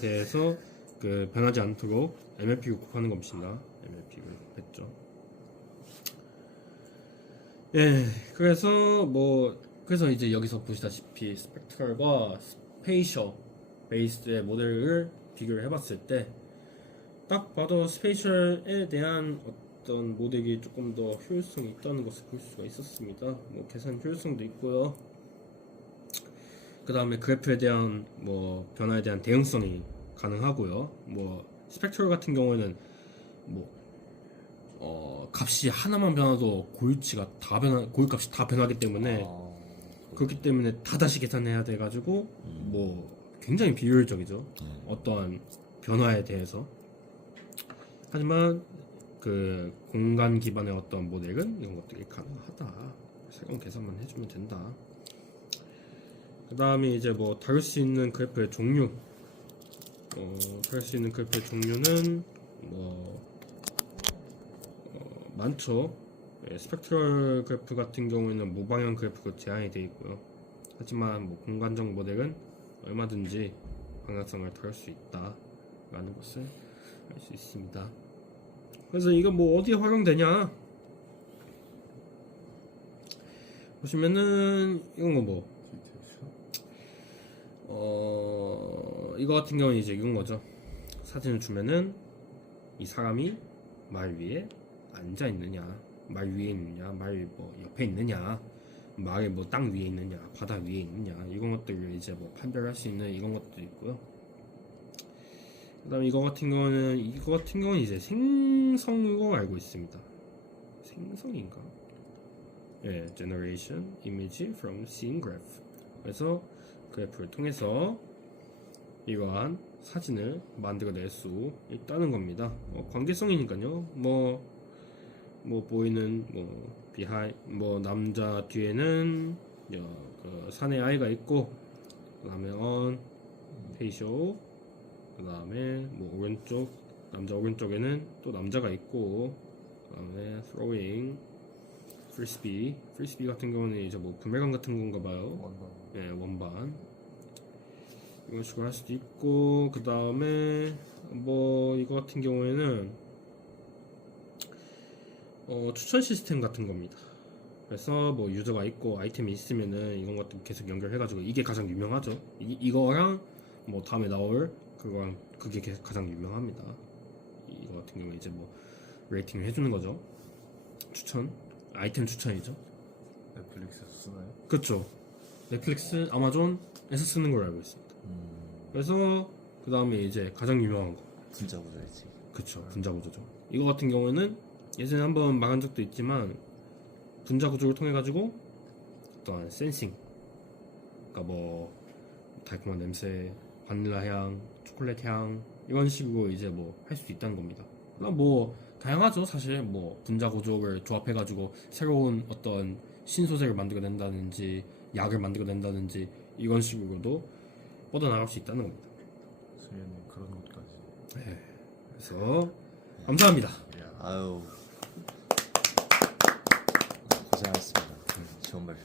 대해서 그 변하지 않도록 MLP를 곱하는 것입니다. MLP를 곱했죠. 예, 그래서 이제 여기서 보시다시피 스펙트럴과 스페이셜 베이스의 모델을 비교를 해봤을 때 딱 봐도 스페이셜에 대한 어떤 모델이 조금 더 효율성이 있다는 것을 볼 수가 있었습니다. 뭐 계산 효율성도 있고요. 그 다음에 그래프에 대한 뭐 변화에 대한 대응성이 가능하고요. 뭐 스펙트럴 같은 경우에는 뭐 값이 하나만 변화도 고유값이 다 변하기 때문에 그렇기 때문에 다 다시 계산해야 돼가지고 뭐 굉장히 비효율적이죠. 어떠한 변화에 대해서. 하지만 그 공간 기반의 어떤 모델은 이런 것들이 가능하다. 새로운 계산만 해주면 된다. 그 다음에 이제 뭐 다룰 수 있는 그래프의 종류. 다룰 수 있는 그래프의 종류는 뭐 많죠. 예, 스펙트럴 그래프 같은 경우에는 무방향 그래프가 제한이 되어 있고요. 하지만 뭐 공간적 모델은 얼마든지 방향성을 다룰 수 있다라는 것을 알 수 있습니다. 그래서 이거 뭐 어디에 활용되냐? 보시면은 이건 거 이거 같은 경우는 이제 이건 거죠. 사진을 주면은 이 사람이 말 위에 앉아 있느냐, 말 위에 있느냐, 말 뭐 옆에 있느냐, 말이 뭐 땅 위에 있느냐, 바다 위에 있느냐 이런 것들을 이제 뭐 판별할 수 있는 이런 것도 있고요. 그다음에 이거 같은 경우는 이제 생성으로 알고 있습니다. 생성인가? 예, generation image from scene graph. 그래서 그래프를 통해서 이러한 사진을 만들어낼 수 있다는 겁니다. 관계성이니까요. 뭐 보이는 뭐 뭐 남자 뒤에는 그 산의 아이가 있고, 그다음에 페이쇼, 그다음에 뭐 남자 오른쪽에는 또 남자가 있고, 그다음에 throwing, 프리스비 같은 경우는 이제 뭐 부메랑 같은 건가 봐요. 원반. 예, 원반. 이런 식으로 할 수도 있고, 그 다음에 뭐 이거 같은 경우에는 추천 시스템 같은 겁니다. 그래서 뭐 유저가 있고 아이템이 있으면은 이런 것도 계속 연결해가지고 이게 가장 유명하죠. 이거랑 뭐 다음에 나올 그거랑 그게 가장 유명합니다. 이거 같은 경우에 이제 뭐 레이팅을 해주는 거죠. 아이템 추천이죠. 넷플릭스에서 쓰나요? 그렇죠. 넷플릭스, 아마존에서 쓰는 걸로 알고 있습니다. 그래서 그 다음에 이제 가장 유명한 거. 분자 구조이지. 그쵸, 분자 구조죠. 이거 같은 경우에는 예전에 한번 말한 적도 있지만 분자 구조를 통해 가지고 어떠한 센싱, 그러니까 뭐 달콤한 냄새, 바닐라 향, 초콜릿 향 이런 식으로 이제 뭐 할 수 있다는 겁니다. 뭐 다양하죠. 사실 뭐 분자 구조를 조합해 가지고 새로운 어떤 신소재를 만들어낸다든지 약을 만들어낸다든지 이런 식으로도 뻗어나갈 수 있다는 겁니다. 수현님 그런 것까지. 네. 그래서 감사합니다. 아유 고생하셨습니다. 좋은 발표.